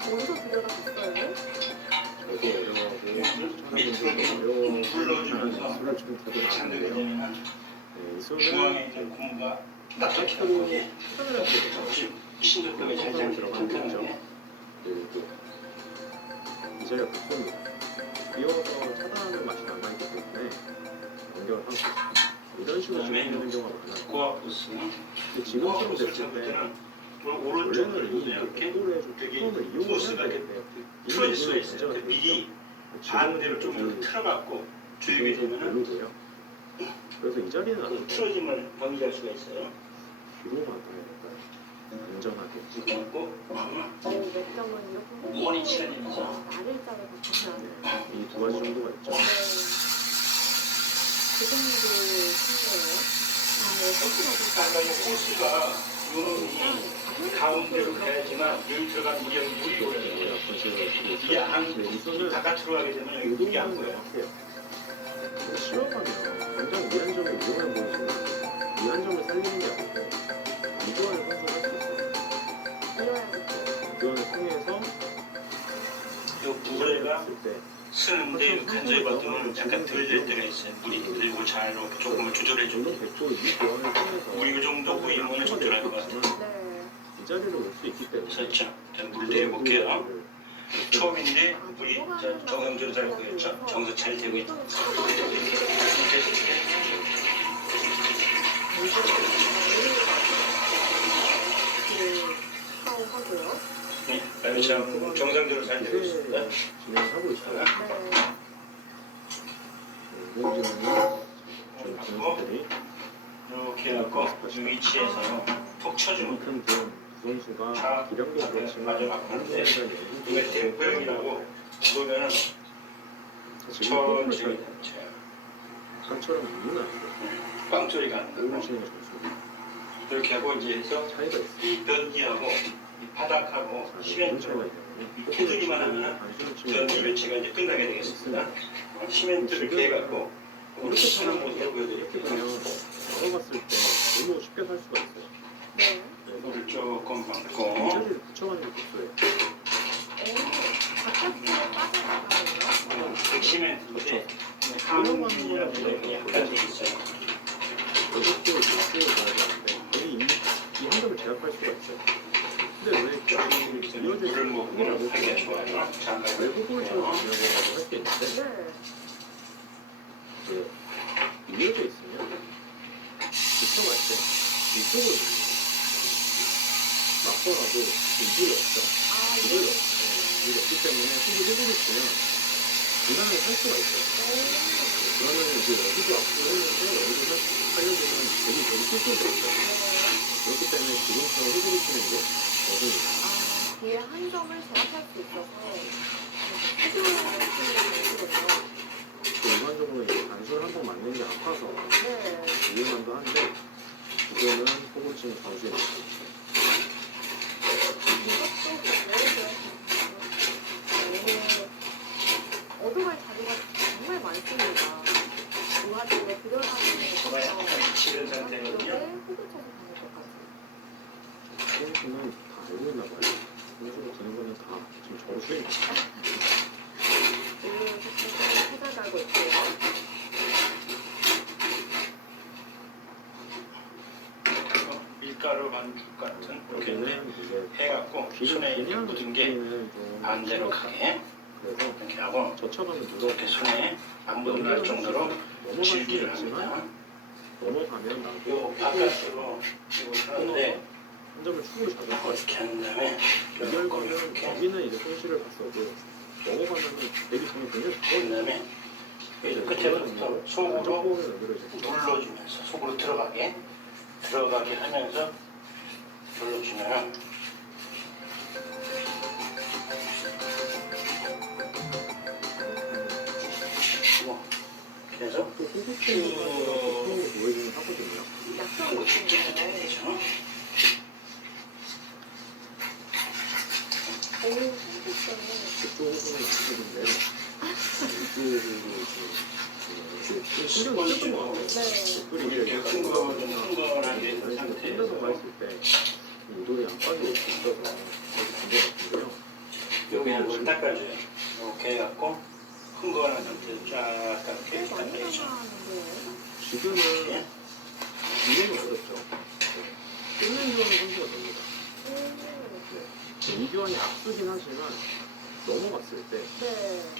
어디서 들여다봤어요? 밑으로 불러주면서 술을 좀 타고 나왔는데요. 이 손은 중앙에 있는 고무가 딱 잡히고 신경벽에 잘 들어가는 거죠. 그리고 이 자리가 급소입니다. 비워서 차단하는 맛이 남아있기 때문에 연결을 하고 이런 식으로 진행되는 경우가 많아요. 근데 지금처럼 됐을 때 원래는 이 앵글에 좀 뚜껑을 이용해야 되는데 틀어질 수가 있어요. 그 미리 반대로 좀 이렇게 틀어갖고 조용히 되면은 별로고요. 그래서 이 자리는 아주 틀어짐을 방지할 수가 있어요. 뒤로만 둬야 될까요? 안전하게. 그리고 몇 점은 이렇게 원인 시간이죠. 날일자를 바꾸면 이 두 가지 정도가 있죠. 그 정도 신기해요. 아까 이 호스가 요놈이 가운데로 가야지만 여기 들어간 물이 오래요. 이게 안 바깥으로 가게 되면 여기 물이 안 보여요. 실험하면 당장 이 한 점을 이용해 보이지만 이 한 점을 살리는 게 아니고 이교환을 환수할 수 있어요. 이교환을 통해서 쓰는데 간소히 받으면 약간 덜 될 때가 있어요. 물이 그리고 잘 이렇게 조금만 조절해 주고 물이 이 정도 보이면 적절할 것 같아요. 이 자리로 올 수 있기 때문에 그렇죠. 물 내려볼게요. 처음인데 물이 정상적으로 잘 보였죠. 정서 잘 되고 있다. 네, 참 정상적으로 잘 되고 있습니다. 진행하고 있어요. 이렇게 해갖고 이 위치에서 톡 쳐주면 선수가 기량도 그렇지만 이게 대포형이라고 보면은 천천히 깜처럼 이유는 빵 소리가 안 나고 이렇게 하고 이제 해서 이 변기하고 이 바닥하고 시멘트로 이 테두리만 하면은 변기 배치가 이제 끝나게 되겠습니다. 시멘트를 이렇게 해갖고 이렇게 사는 모습을 보여드릴게요. 걸어봤을 때 너무 쉽게 살 수가 있어요. 물을 조금 이 받고 자리를 붙여가는 게 좋어요. 시멘트인데 함이라고 약간 돼 있어요. 이것도 육수를 넣어야 되는데 거의 이 한점을 제압할 수가 있어요. 근데 왜 이어질 물을 먹고 하기가 좋아요. 왜 호구를 채워서 진행하려고 할 게 있는데 이제 이어져 있으면 붙여갈 때 이쪽으로 맞더라도 이불이 없죠. 이불이 없기 때문에 호구를 치면 중간에 살 수가 있어요. 그러면 이제 여기도 앞으로 했는데 여기도 살려주면 괜히 저기 쓸 수가 있어요. 그렇기 때문에 지금처럼 호구를 치는 게 어딥니다. 뒤에 한 점을 제압할 수 있어서 호구를 치는 게 되거든요. 일반적으로 이제 단수를 한 번 맞는 게 아파서 위험한도 한데 이거는 호구를 치는 단수에 맞습니다. 얻어갈 자료가 정말 많습니다. 우아집에 들여다보는 것부터 치는 상태거든요. 호구 쳐서 가는 것까지. 선수는 다 알고 있나 봐요. 선수가 드는 거는 다 지금 저수입니다. 지금 찾아가고 있고요. 밀가루 반죽 같은 이렇게 여기는 이제 해갖고 손에 이렇게 묻은 게 반대로 가게 그래서 이렇게 하고 젖혀가면 눌러 이렇게 손에 안 묻어날 정도로 넘어갈 수는 질기를 합니다. 있지만 넘어가면 나도 요 바깥으로 이걸 하는데 한 점을 축으로 잡을 거예요. 이렇게 한 다음에 이결과는 이렇게 여기는 이제 손실을 봤어도 넘어가면은 되게 정이 굉장히 그 다음에 끝에서부터 속으로 눌러주면서 속으로 들어가게 하면서 눌러주면 그래서 또 호구치는 거 보여주긴 하거든요. 이렇게 잘 돼야 되죠. 그쪽 호구는 안 되는데 이쪽으로 신경 쓰던 거 같아요. 뿌리기를 큰 거랑 된 상태에서 혼자서 했을 때 이돌이 안 빠질 수 있어서 되게 문제 같은데요. 여기는 물 닦아줘요. 이렇게 해갖고 큰 거랑 상태에서 쫙 이렇게 닦아야죠. 지금은 이거는 어렵죠. 뜯는 교환은 선수가 됩니다. 이 교환이 악수긴 하지만 넘어갔을 때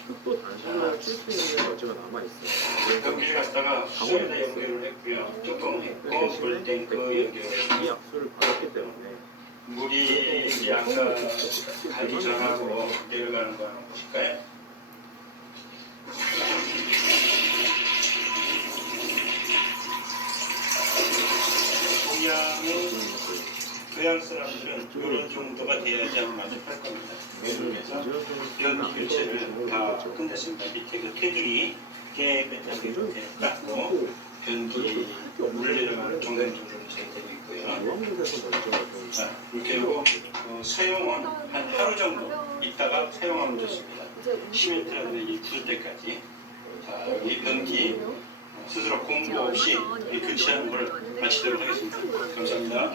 흙도 단순하게 칠 수 있는 여지가 남아있어요. 변기를 갖다가 수에다 연결을 했고요. 뚜껑 했고 물탱크 연결을 이 악수를 받았기 때문에 물이 이제 아까 가기 전하고 내려가는 거 한번 보실까요? 동양 사람들은 이런 정도가 돼야지 아마 만족할 겁니다. 그래서 변기 교체를 다 끝냈습니다. 밑에 그 테두리 깨끗하게 이렇게 닦고 변기 물 내려가는 정상적으로 잘 되고 있고요. 자, 이렇게 하고 사용은 한 하루 정도 있다가 사용하면 좋습니다. 시멘트라든지 이 굳을 때까지. 자, 여기 변기 스스로 공부 없이 교체하는 걸 마치도록 하겠습니다. 감사합니다.